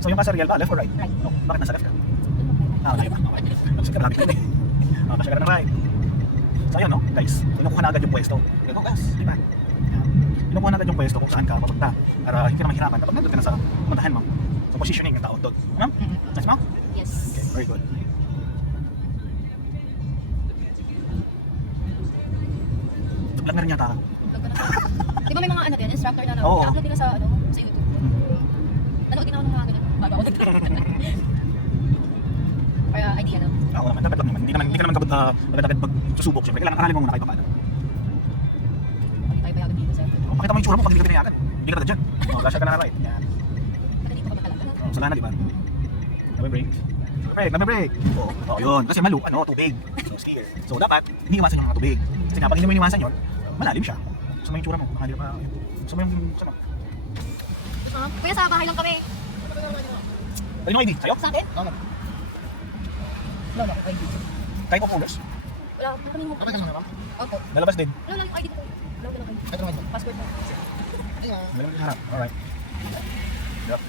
So yung kasarial ba, left or right? Right. No, bakit nasa left ka? Layo ba? Okay. Kasi ka marami ka na eh. Kasi ka na ng right. So ayun, no, guys. Kinukuha na agad yung pwesto. Go gas, di ba? Yan. Kinukuha na agad yung pwesto kung saan ka papunta para hindi ka na mahirapan kapag nandun ka na sa unahan mo. So positioning yung tawag doon. Ma'am? Nice, ma'am? Yes. Okay, very good. Vlog na rin yata ka. Di ba may mga ano din, instructor na Oo. i-upload nila sa ano, sa YouTube. Nanood din ako ng mga ganyan. Bago ako para idea, no? Ako naman, dapat lang naman. Hindi ka naman magagad magsusubok. Siyempre, kailangan aralin mo muna kahit paano. Hindi tayo bayagan dito, sir. Pakita mo yung tsura mo pag hindi ka pinayagan. Hindi ka na dyan. Kasya ka na right. Yan. Pati dito ka makalaga. Sala na, di ba? Nabe-break. Nabe-break. Oo, yun. Kasi malu, tubig. So, steer. So, dapat, hindi iwasan yung mga tubig. Kasi nga, pag hindi mo iniwasan yun, malalim siya. Gusto mo yung tsura mo. Baka hindi ka, gusto mo yung, gusto mo. Kuya, sa bahay lang kami. Dali mo ID, sa'yo? Sa akin? Oo. Wala na, ID. Kahit po pulos. Wala, wala kami mo. Opo. Lalabas din. Wala lang yung ID dito. Wala lang ID. Passport na. Lalabas din harap. Alright. Yup.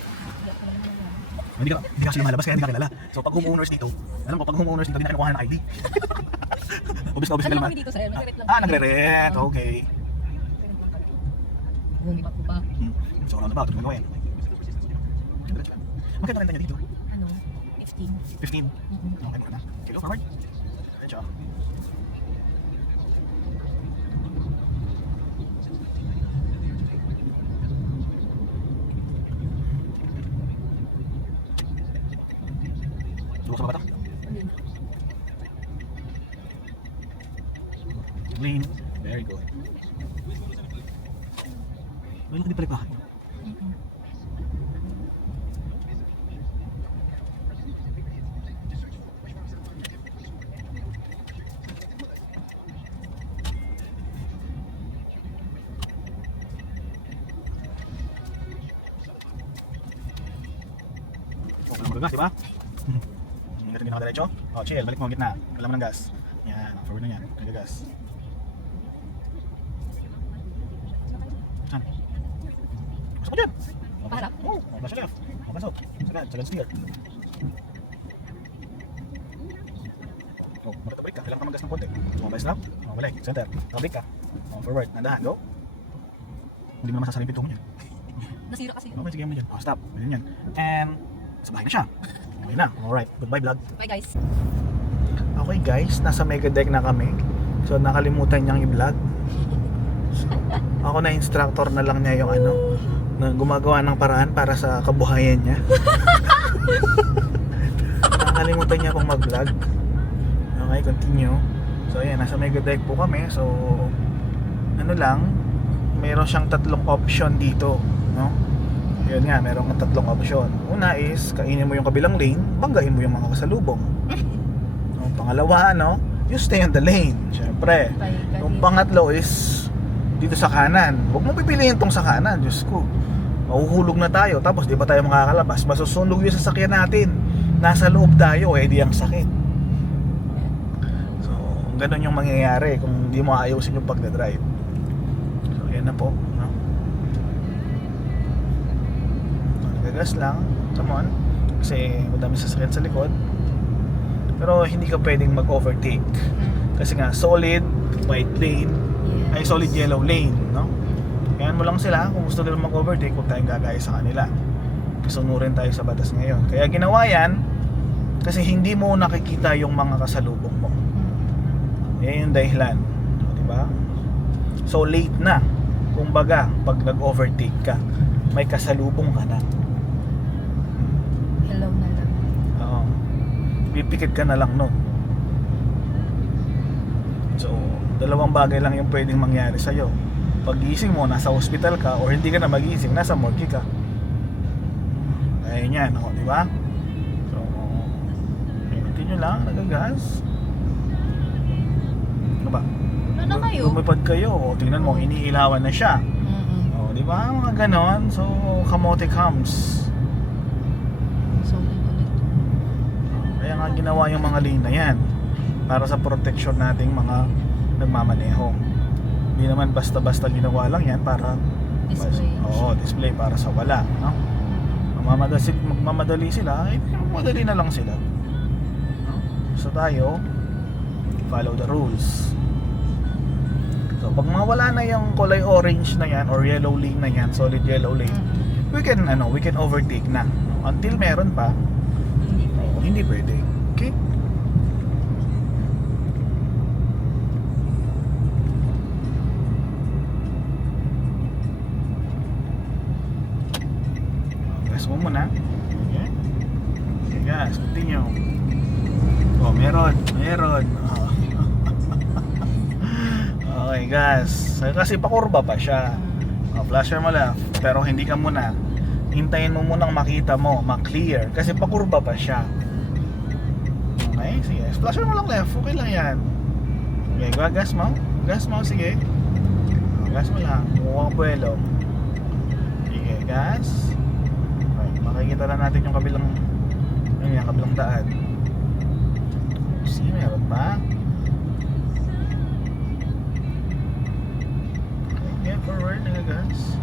Hindi ka sila malabas kaya hindi ka kilala. So pag homeowners dito, alam ko pag homeowners dito, hindi na kinukuha ng ID. Obvious na obvious Ano sila lang naman. kami dito, sir? Nagre-rent lang. Nagre-rent. Okay. Bumi pa po ba? So roundabout, ito gagawin. Magkano renta niya dito? Ano? 15. 15. Okay, muna na. Okay, go forward. Diretso. Lubos na ba ito? Clean. Very good. Wala ka di pala bakit? Wala magagas, di ba? Ngayon din ako diretso. O, chill. Balik mo ang gitna. Wala mo ng gas. Yan. Forward na yan. Nagagas. Saan? Pasok ko dyan. Paharap? Oo, nasa left. Pasok. Sagad steer. Oh, makita-break ka. Kailangan ka mag-gas ng konti. Mobile snap. Oh, balik. Center. Break ka. Oh, forward. Nandahan. Go. Hindi mo na masasaling pinto mo yan. Nasira kasi. Okay, sige mo dyan. Oh, stop. Ganyan yan. And, sa bahay na siya. Okay na. Alright. Goodbye vlog. Bye guys. Okay guys, nasa mega deck na kami. So, nakalimutan niyang i-vlog. So, ako na instructor na lang niya yung na gumagawa ng paraan para sa kabuhayan niya. Nakalimutan niya pong mag-vlog. Okay, continue. So ayan, nasa mega deck po kami. So mayroon siyang tatlong option dito, no? Yun nga, mayroon kang tatlong option. Una is kainin mo yung kabilang lane, banggain mo yung mga kasalubong. No, pangalawa, you stay on the lane. Syempre. Yung pangatlo is dito sa kanan. Huwag mo pipiliin tong sa kanan, Diyos ko. Mahuhulog na tayo, tapos di ba tayo makakalabas? Masusunog yung sasakyan natin. Nasa loob tayo, di ang sakit. So, ganun yung mangyayari kung di mo ayusin yung pagdadrive. So, yan na po, no? So, nagagas lang, come on. Kasi madami sasakyan sa likod. Pero hindi ka pwedeng mag-overtake. Kasi nga, solid white lane, ay solid yellow lane, no? Kaya mo lang sila, kung gusto nila mag-overtake, huwag tayong gagaya sa kanila. Sunurin tayo sa batas ngayon. Kaya ginawa yan kasi hindi mo nakikita yung mga kasalubong mo. Yan yung dahilan, di ba? So late na. Kumbaga, pag nag-overtake ka, may kasalubong ka na. Hello na lang. Oo. Pipikit ka na lang nun. So, dalawang bagay lang yung pwedeng mangyari sa'yo. Pag-gising mo, nasa hospital ka, or hindi ka na mag-gising, nasa morgue ka. Ayun yan, di ba? So, continue lang, nagagas. Ano ba? Ano na kayo? Lumipad kayo, tingnan mo, iniilawan na siya. Di ba? Mga ganon. So, kamote comes. Solid ulit. Kaya nga ginawa yung mga lane na yan para sa protection nating mga nagmamaneho. Hindi naman basta-basta ginawa lang yan para Display. display para sa wala, no? Magmamadali sila, magmadali na lang sila, no? So tayo, follow the rules. So pag mawala na yung kulay orange na yan or yellow lane na yan, solid yellow lane, we can overtake na, no? Until meron pa, hindi pwede. Okay? Gas mo muna. Okay? Okay, gas. Continue. Oh, meron. Oh. Okay, gas. Kasi pakurba pa siya. Oh, flasher mo left. Pero hindi ka muna. Hintayin mo munang makita mo, ma-clear. Kasi pakurba pa siya. Okay, sige. Flasher mo lang left. Okay lang yan. Okay, gas mo. Gas mo, sige. Oh, gas mo lang. Mukha ang buwelo. Sige, gas. Makikita na natin yung kabilang daan. See, meron pa. Okay, forward, nagagas.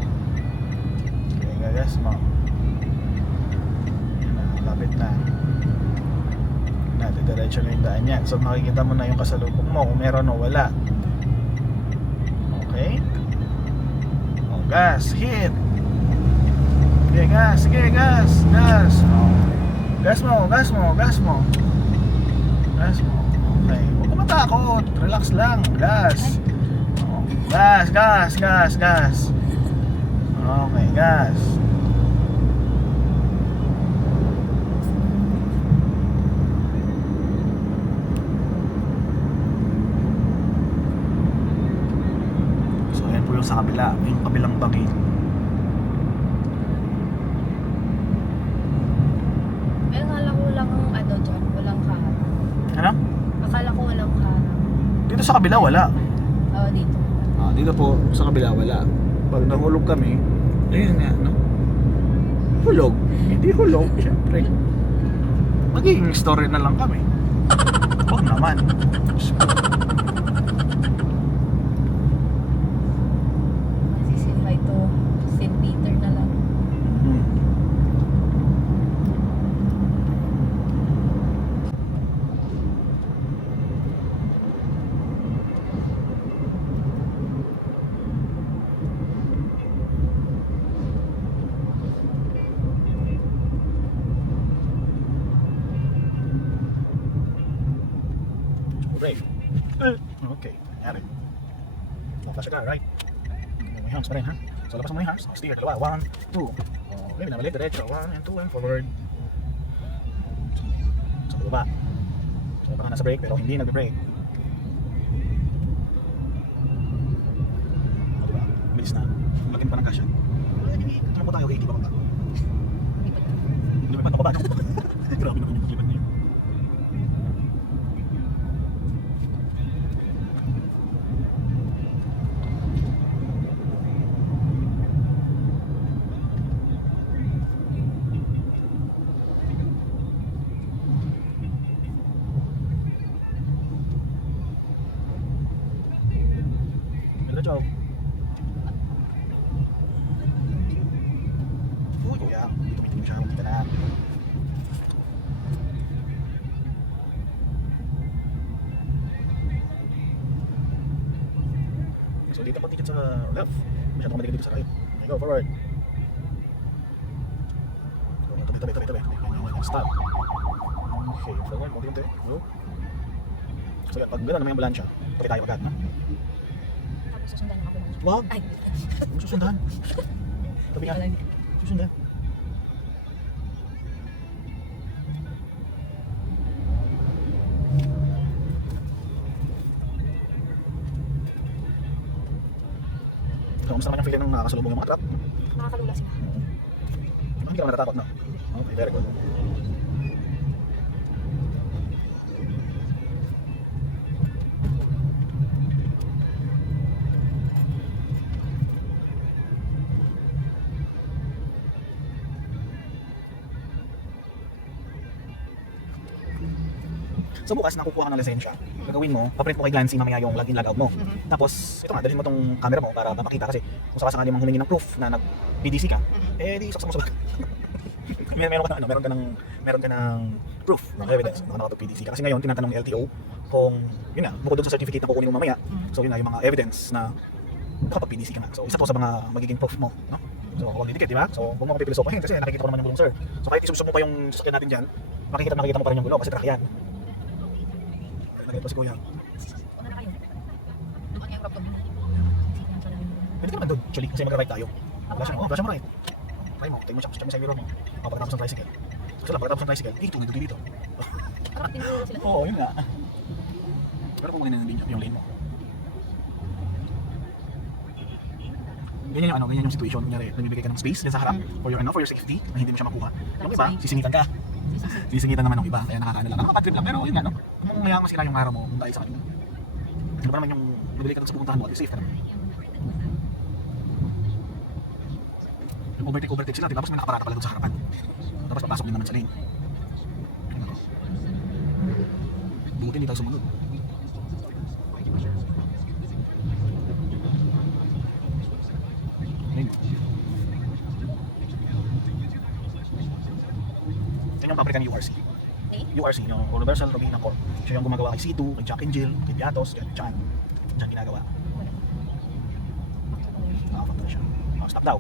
Okay, gagas mo. Yan na, lapit na. Diretso na yung daan yan. So makikita mo na yung kasalubong mo kung meron o wala. Okay. Oh, gas, hit. Sige, gas. Oh. Gas mo. Okay. Huwag ka matakot. Relax lang. Gas. Oh. Gas. Okay, gas. So, ayan po yung sa kabila. Yung kabilang bangin. Ano? Akala ko walang harang. Dito sa kabila wala. Oo, dito. Dito po sa kabila wala. Pag nahulog kami, ayun nga, no? Hulog. Hindi hulog, syempre. Magiging story na lang kami. Huwag naman. Nasisinvite to St. Peter na lang. brake. Okay, nangyari. Flash ka, right? May hands pa rin, ha? So, labas mo yung hands. Steer, kalawa. 1, 2. Okay, binabalik, diretso. 1 and 2 and forward. Sa baba. So, baka nasa brake pero hindi nagbe-brake. O, diba? Bilis na. Lagyan pa ng kasya. Ano po tayo? 80 pa ba? Lumipad pa ba? Grabe naman yung lumipad na yun. Good job. Uy, kuya. Hindi tumitingin siya. Magkita na. So, dito patikit sa left. Masyadong matikit dito sa right. Okay, go forward. So, tabi. Stop. Okay, forward. Konti-konti. Go. So, yan. Pag gano'n na may ambulansya, tabi tayo agad, na? Susundan ako. Wag! Ay, Huwag susundan. Tabi ka. Susundan. So, kamusta naman yung feeling ng nakakasalubong yung mga truck? nakakalula sila. Hindi ka naman natatakot, no? Okay, very good. So bukas nakukuha ka ng lisensya. Gagawin mo, paprint mo kay Glancy mamaya yung login logout mo. Tapos ito nga, dalhin mo tong camera mo para mapakita kasi kung sakasakali mang humingi ng proof na nag-PDC ka, eh di saksa mo sa bag. meron ka ng proof ng evidence na nakapag-PDC ka. Kasi ngayon tinatanong ng LTO kung yun nga, bukod doon sa certificate na kukunin mo mamaya. So yun nga yung mga evidence na nakapag-PDC ka na. So isa to sa mga magiging proof mo, no? So huwag didikit, di ba? So huwag mo kapipilosopahin kasi nakikita ko naman yung gulong, sir. So kahit isusok mo pa yung sasakyan natin dyan, makikita mo pa rin yung gulo kasi truck yan. Ito si Kuya. Una na kayo. Doon nga yung rock Pwede ka naman doon, actually, kasi mag-right tayo. Flash mo right. Try mo, tingin mo check mo sa mirror mo. Pagkatapos ng tricycle. So sila, pagkatapos ng tricycle, dito. sila. Oo, yun nga. Pero kung ganyan yung lane mo. Ganyan yung situation. Kunyari, nagbibigay ka ng space din sa harap for your safety, na hindi mo siya makuha. Yung iba, sisingitan ka. Sisingitan naman ng iba, kaya nakakaano lang. Nakakatrip lang, pero yun nga, no? Kung mayang masira yung araw mo, kung dahil sa kanya. Ano ba naman yung nabili ka doon sa pupuntahan mo, at safe ka naman. Yung overtake sila, tapos may nakaparata pala doon sa harapan. Tapos papasok din naman sa lane. Buti hindi tayo sumunod. Ayun. Yan yung pabrika ni URC. URC, yung Universal Robina Corp. Siya yung gumagawa kay C2, kay Jack and Jill, kay Piatos, kay Chan. Chan ginagawa. Nakafactor siya. Stop daw.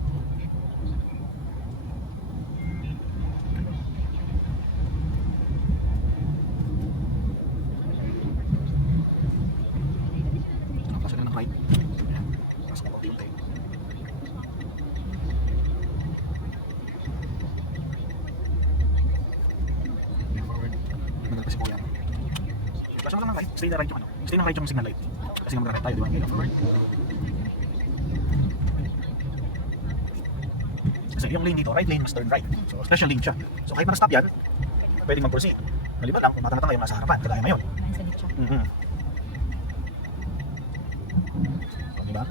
Nakafactor siya ng right. Ayan. Pasok mo yung tape. Forward. Magandang kasi po yan. Flash mo lang ng right. Stay na right yung ano. Stay na right yung signal light. Kasi nga mag-right tayo, di ba? Okay, forward. Kasi yung lane dito, right lane must turn right. So special lane siya. So kahit na-stop yan, pwedeng mag-proceed. Maliban lang kung matangatang kayo nasa harapan, kagaya ngayon. So, diba?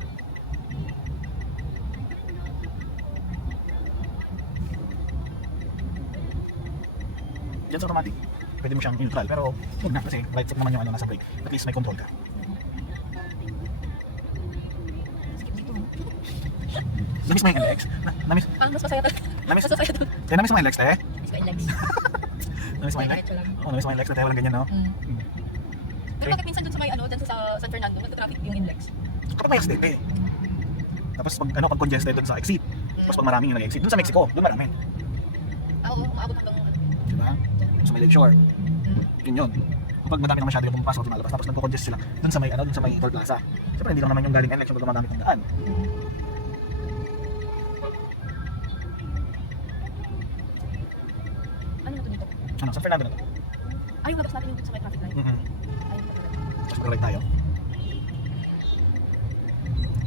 Yan sa automatic, pwede mo siyang neutral, pero huwag na kasi right step naman yung ano nasa brake. At least may control ka. Namiss mo yung LX? Namiss Mas masaya to. Namiss Mas masaya to. Namiss mo yung LX, te? Miss ko yung legs. Namiss mo yung LX? Diretso lang. Oo, namiss mo yung LX, te? Walang ganyan, no? Pero bakit minsan dun sa may ano, dun sa San Fernando, nagka-traffic yung inlex? Kapag may accident, eh. Tapos pag congested dun sa exit, tapos pag maraming yung nag-exit, dun sa Mexico, dun marami. Oo, umaabot hanggang ano. Diba? Sa may Lakeshore. Yun. kapag madami na masyado yung pumapasok at lumalabas, tapos nagko-congest sila dun sa may dun sa may toll plaza. Siyempre hindi lang naman yung galing NLEX yung gumagamit ng daan. Ano na to dito? Ano, San Fernando na to. Ay, labas natin yung sa may traffic light. Mm-hmm. Ay, yung pagkakas. Tapos mag-right tayo.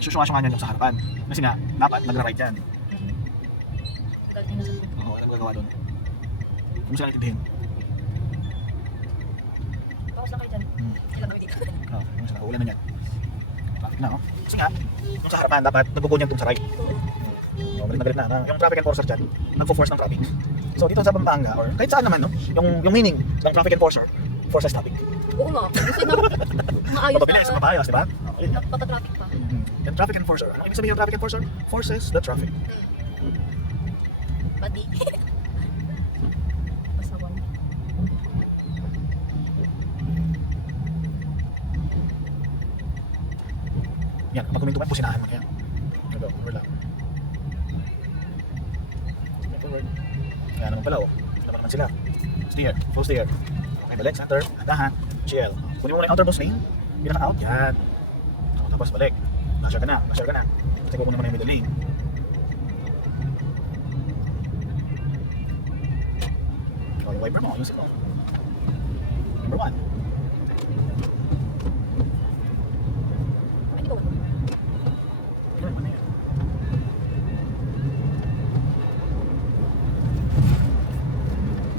Susunga-sunga niyan yung sa harapan. Kasi nga, dapat nagra-right yan. Galit na sa likod. Oo, ano gagawa doon? Kung sila natindihin. Bawas lang kayo dyan. Ilang gawin dito. Oo, kung sila, uulan na yan. Traffic na, oh. Kasi nga, yung sa harapan, dapat nagbugo niyan dun sa right. Oh, galit na. Yung traffic enforcer dyan, nagpo-force ng traffic. So dito sa Pampanga, or kahit saan naman, no? Yung meaning ng traffic enforcer, forces traffic. Oo nga. Gusto na maayos Mabilis, mabayas, di ba? Okay. Nagpapa-traffic pa. Yung traffic enforcer, ano ibig sabihin yung traffic enforcer? Forces the traffic. Pati. Pasawang. Yan, kapag kumintuman, pusinahan mo na yan. Go, forward lang. Forward. Kaya naman pala, oh. Laban naman sila. Steer, full steer. Okay, balik, center, dahan, chill. Kunin mo muna yung outer boss lane, pinaka-out, yan. So, tapos balik. Nasher ka na. Kasi kukunin mo na yung middle lane. So, yung wiper mo, ayusin mo. Number 1. Ay, ikaw. Yun, ano yan?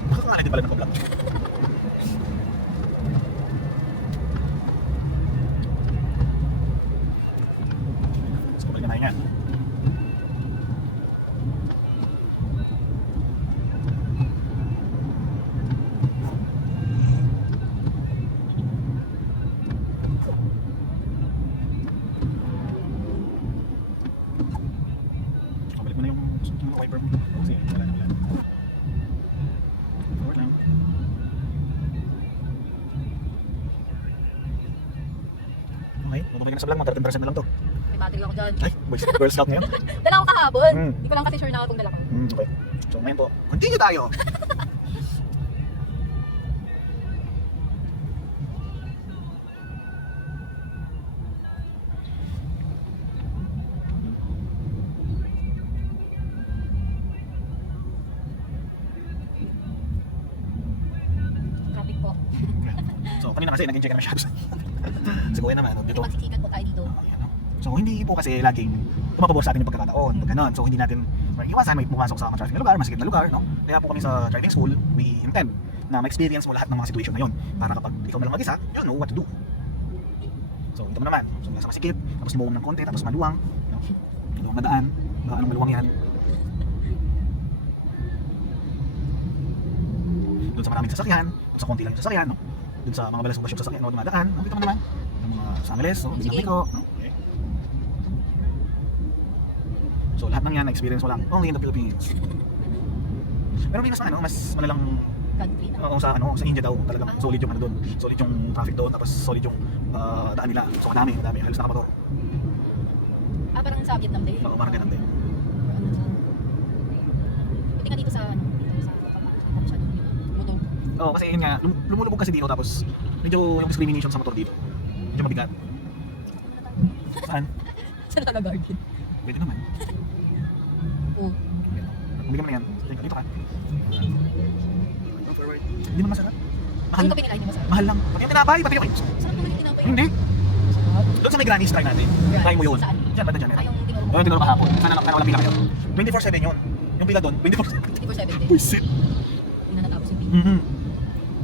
Nakakala din pala naka-block. So, balik na tayo yan. Balik mo na yung wiper mo. Kasi wala na. Forward lang. Okay, babalik ka na sa vlog, mga 13% na lang to. May battery ako dyan. Ay, boys, Girl Scout ngayon. Dala ko kahapon. Hmm. Hindi ko lang kasi sure na kung dala ko. Okay. So ngayon po, continue tayo. Traffic po. So kanina kasi nag-enjoy ka na masyado sa si Kuya naman, Hindi dito. magsiksikan po tayo dito. Ayan, no? So hindi po kasi laging tumapabor sa atin yung pagkakataon, pag ganun. So hindi natin iwasan may pumasok sa traffic na lugar, masikip na lugar, no? Kaya po kami sa driving school, we intend na ma-experience mo lahat ng mga situation na yun para kapag ikaw na lang mag-isa, you know what to do. So ito mo naman, so nasa masikip, tapos lumuwang ng konti, tapos maluwang, no? Maluwang na daan, baka anong maluwang yan. Doon sa maraming sasakyan, doon sa konti lang yung sasakyan, no? Doon sa mga balas ng sasakyan, no? Dumadaan, no? Kita mo naman, yung mga sangles, no? Biglang liko, no? Okay. So lahat ng yan na-experience mo lang only in the Philippines. Pero may mas malalang Country na. sa India daw talagang solid yung doon. Solid yung traffic doon, tapos solid yung daan nila. So madami, halos nakamotor. Parang sa Vietnam din. Oo, parang ganun din. Buti nga dito sa motor. Oo, kasi yun nga, lumulubog kasi dito tapos medyo yung discrimination sa motor dito. Medyo mabigat. Saan? Sa taga-garden. Pwede naman. Oo. Bigyan mo na yan. Dito ka. Go forward. Hindi mo masarap. Mahal. Yung kape nila, hindi masarap. Mahal lang. Pati yung tinapay, pati yung... Sarap naman yung tinapay. Hindi. Doon sa may Granny's try natin. Try mo yun. Saan? Diyan, banda dyan. Ay, yung tinuro Oo, tinuro kahapon. Sana walang pila kayo. 24/7 yun. Yung pila doon, 24/7. 24/7 din. Buisit. Hindi na natapos yung pila.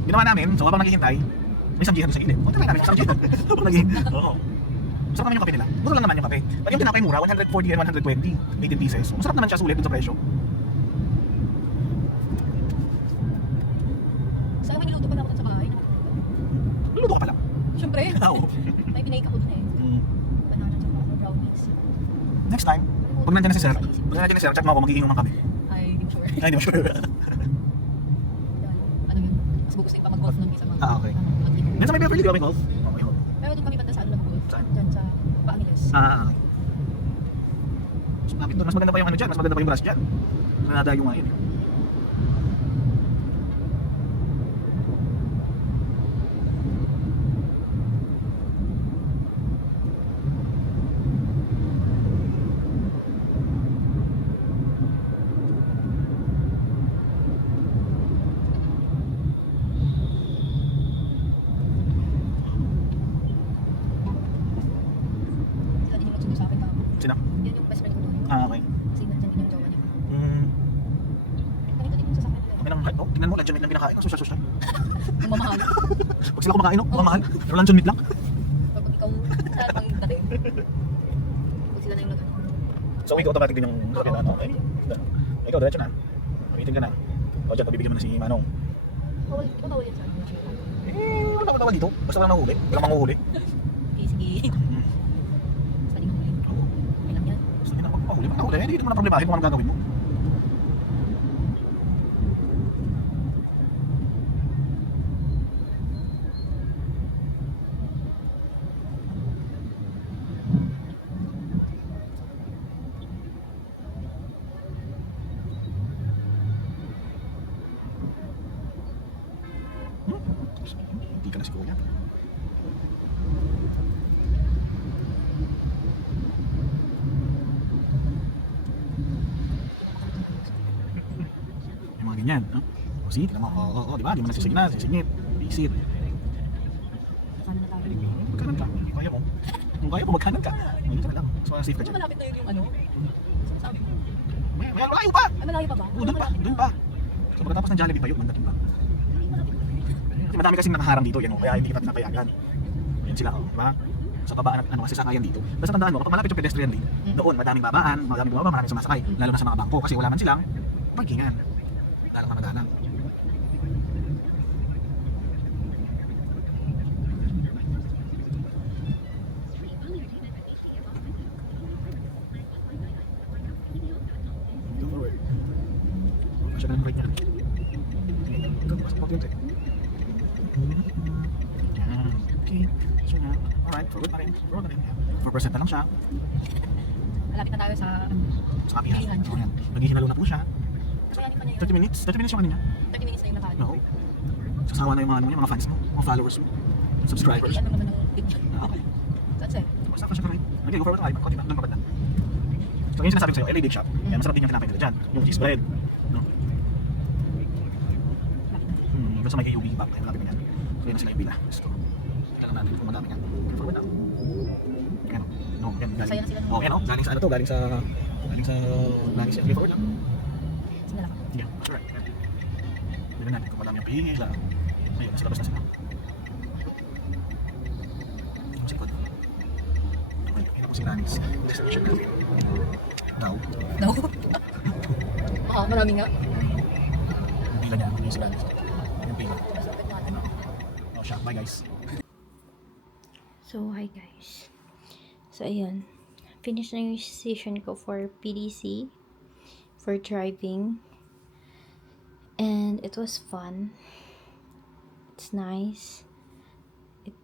Ginawa namin, so habang naghihintay, may samjihan doon sa gilid. Punta namin sa samjihan. Habang naghihintay. Oo. Masarap naman yung kape nila. Mura lang naman yung kape. Pag yung tinapay mura, 140 and 120, 18 pieces. Masarap naman siya, sulit dun sa presyo. Saan may niluto pa na ako dun sa bahay? Luluto ka pala. Siyempre. Oo. May binake ako dun eh. Banana tsaka brownies. Next time, pag nandiyan na si Sir, chat mo ako, magiinom ng kape. Ay, hindi ko sure. Ay, hindi mo sure. Ano yun? Mas gusto yung pa mag-golf nun kaysa Ah, okay. mag-inom. Minsan may Beverly, di ba may golf? Oo, yun. Pero doon kami banda sa ano lang golf. Saan? Diyan sa Baangiles. Okay. Mas malapit doon. Mas maganda pa yung ano dyan. Mas maganda pa yung brush dyan. Nanadayo nga yun. Ay, oh, tingnan mo, luncheon meat lang kinakain. Social, social. Ang mamahal. Pag sila kumakain, no? Mamahal. Pero luncheon meat lang. Pag ikaw, saan pang dati? Pag sila na yung nag-ano. So, ikaw automatic din yung sabihin na, ano, okay. Ikaw, diretso na. Pag-itin ka na. O, dyan, pabibigyan mo na si Manong. Bawal, di ba bawal yan sa akin? Wala ka naman dito. Basta lang nahuhuli. Wala manguhuli. Okay, sige. Basta di mahuli. Okay lang yan. Basta yun, wag mahuli. Pag nahuli, hindi mo na problemahin kung anong gagawin mo. Hindi ka na si Kuya. Yung mga ganyan, no? O sige, tignan mo. Oo, di ba? Di mo nasisignan, sisingit, bisit. Sana na tayo. Magkanan ka. Kung kaya mo. Kung kaya mo, magkanan ka. O, dito na lang. Mas safe ka Kung dyan. malapit na yun yung ano, sabi mo. May layo pa! Ay, malayo pa ba? Oo, dun pa, dun pa. So, pagkatapos ng Jollibee pa yun, mandating pa. Kasi madami kasing nakaharang dito, yan o. Kaya hindi kita pinapayagan. Yan sila, o. Diba? So, kabaan at ano, kasi sakayan dito. Basta tandaan mo, kapag malapit yung pedestrian lane, doon, madaming babaan, madaming bumaba, maraming sumasakay. Lalo na sa mga bangko, kasi wala man silang parkingan. Dalang na madalang. Go forward. Masya ka ng right niya. Ikaw, pasok po yun, yan. Okay. So nga. Alright, forward na rin. Forward na rin. 4% na lang siya. Malapit na tayo sa Sa kapihan. Pilihan. So yan. Maghihinalo na po siya. Kayanin pa niya 30 yun. minutes? 30 minutes yung kanina? 30 minutes na yung nakaano. Oo. Sasawa na yung mga, ano, yung mga fans mo, mga followers mo, subscribers. Ano naman ang big Ah, okay. Saan sa'yo? Basta pa siya kain. Okay, go forward tayo. Konti na, doon pa ba? So yun yung sinasabi ko sa'yo, LA Big Shop. Yan, masarap din yung tinapay nila dyan. Yung cheese bread. No? Basta may AUB pa. Malapit na yan. So yun na sila yung pila. So, pila lang natin kung madami yan. Go forward na. Yan. No, yan. Masaya na sila, no? Oh, yan, oh. Galing sa ano to? Galing sa Nangis yan. Go forward lang. Sinala ka. Yeah, that's right. Hindi na natin kung madami yung pila. Ayun, nasa labas na sila. Yung sikod. Okay, yun ako si Nangis. Destination natin. Daw. No? Marami nga. Yung pila niya, yung si Nangis. Yung pila. Masapit natin. Oh, siya. Bye guys. So, hi guys. So, ayun. Finish na yung session ko for PDC. For driving. And it was fun. It's nice.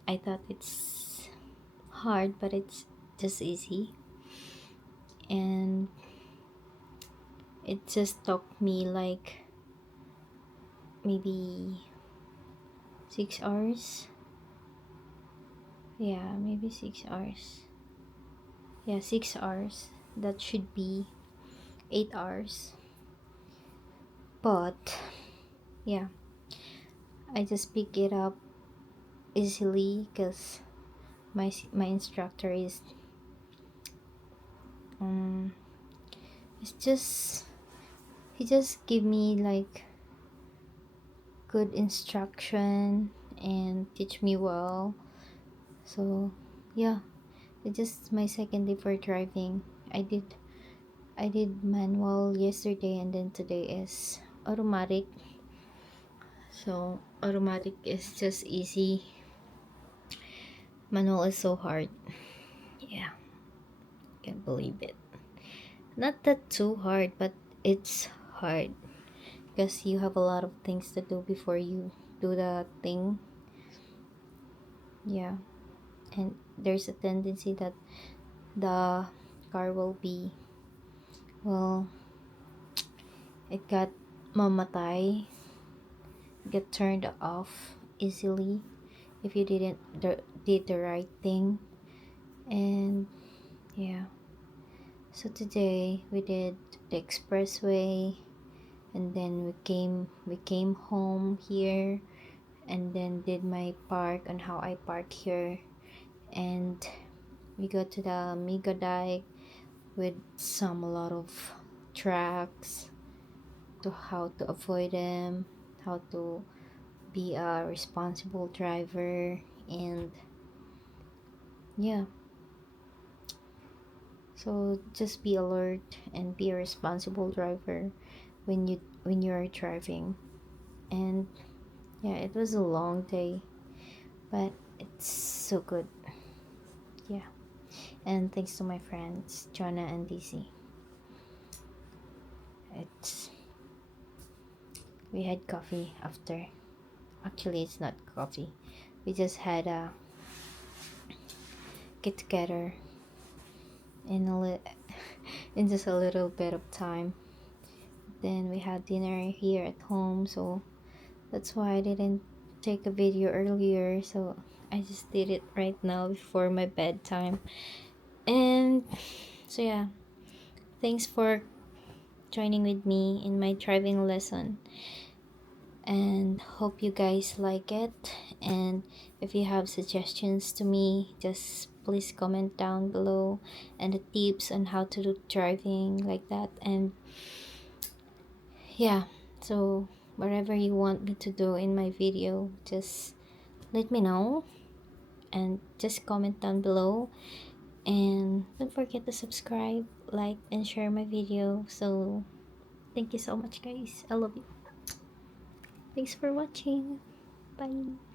I thought it's hard, but it's just easy. And it just took me like maybe 6 hours. Yeah, maybe 6 hours. Yeah, 6 hours. That should be 8 hours. But yeah, I just pick it up easily because my instructor is it's just he just give me like good instruction and teach me well. So yeah, it's just my second day for driving. I did manual yesterday, and then today is automatic. So automatic is just easy. Manual is so hard. Yeah, can't believe it. Not that too hard, but it's hard because you have a lot of things to do before you do the thing. Yeah, and there's a tendency that the car will be, well, it got mamatay, get turned off easily if you did the right thing. And yeah, so today we did the expressway, and then we came home here, and then did my park on how I park here, and we go to the Mega Dike with a lot of tracks to how to avoid them. how to be a responsible driver, and yeah, so just be alert and be a responsible driver when you're driving. And yeah, it was a long day, but it's so good. Yeah, and thanks to my friends Jonah and DC. It's We had coffee after. Actually, it's not coffee. We just had a get together in in just a little bit of time. Then we had dinner here at home, so that's why I didn't take a video earlier. So I just did it right now before my bedtime. And so yeah, thanks for joining with me in my driving lesson, and hope you guys like it. And if you have suggestions to me, just please comment down below, and the tips on how to do driving like that. And yeah, so whatever you want me to do in my video, just let me know and just comment down below. And don't forget to subscribe, like, and share my video. So thank you so much, guys. I love you. Thanks for watching. Bye.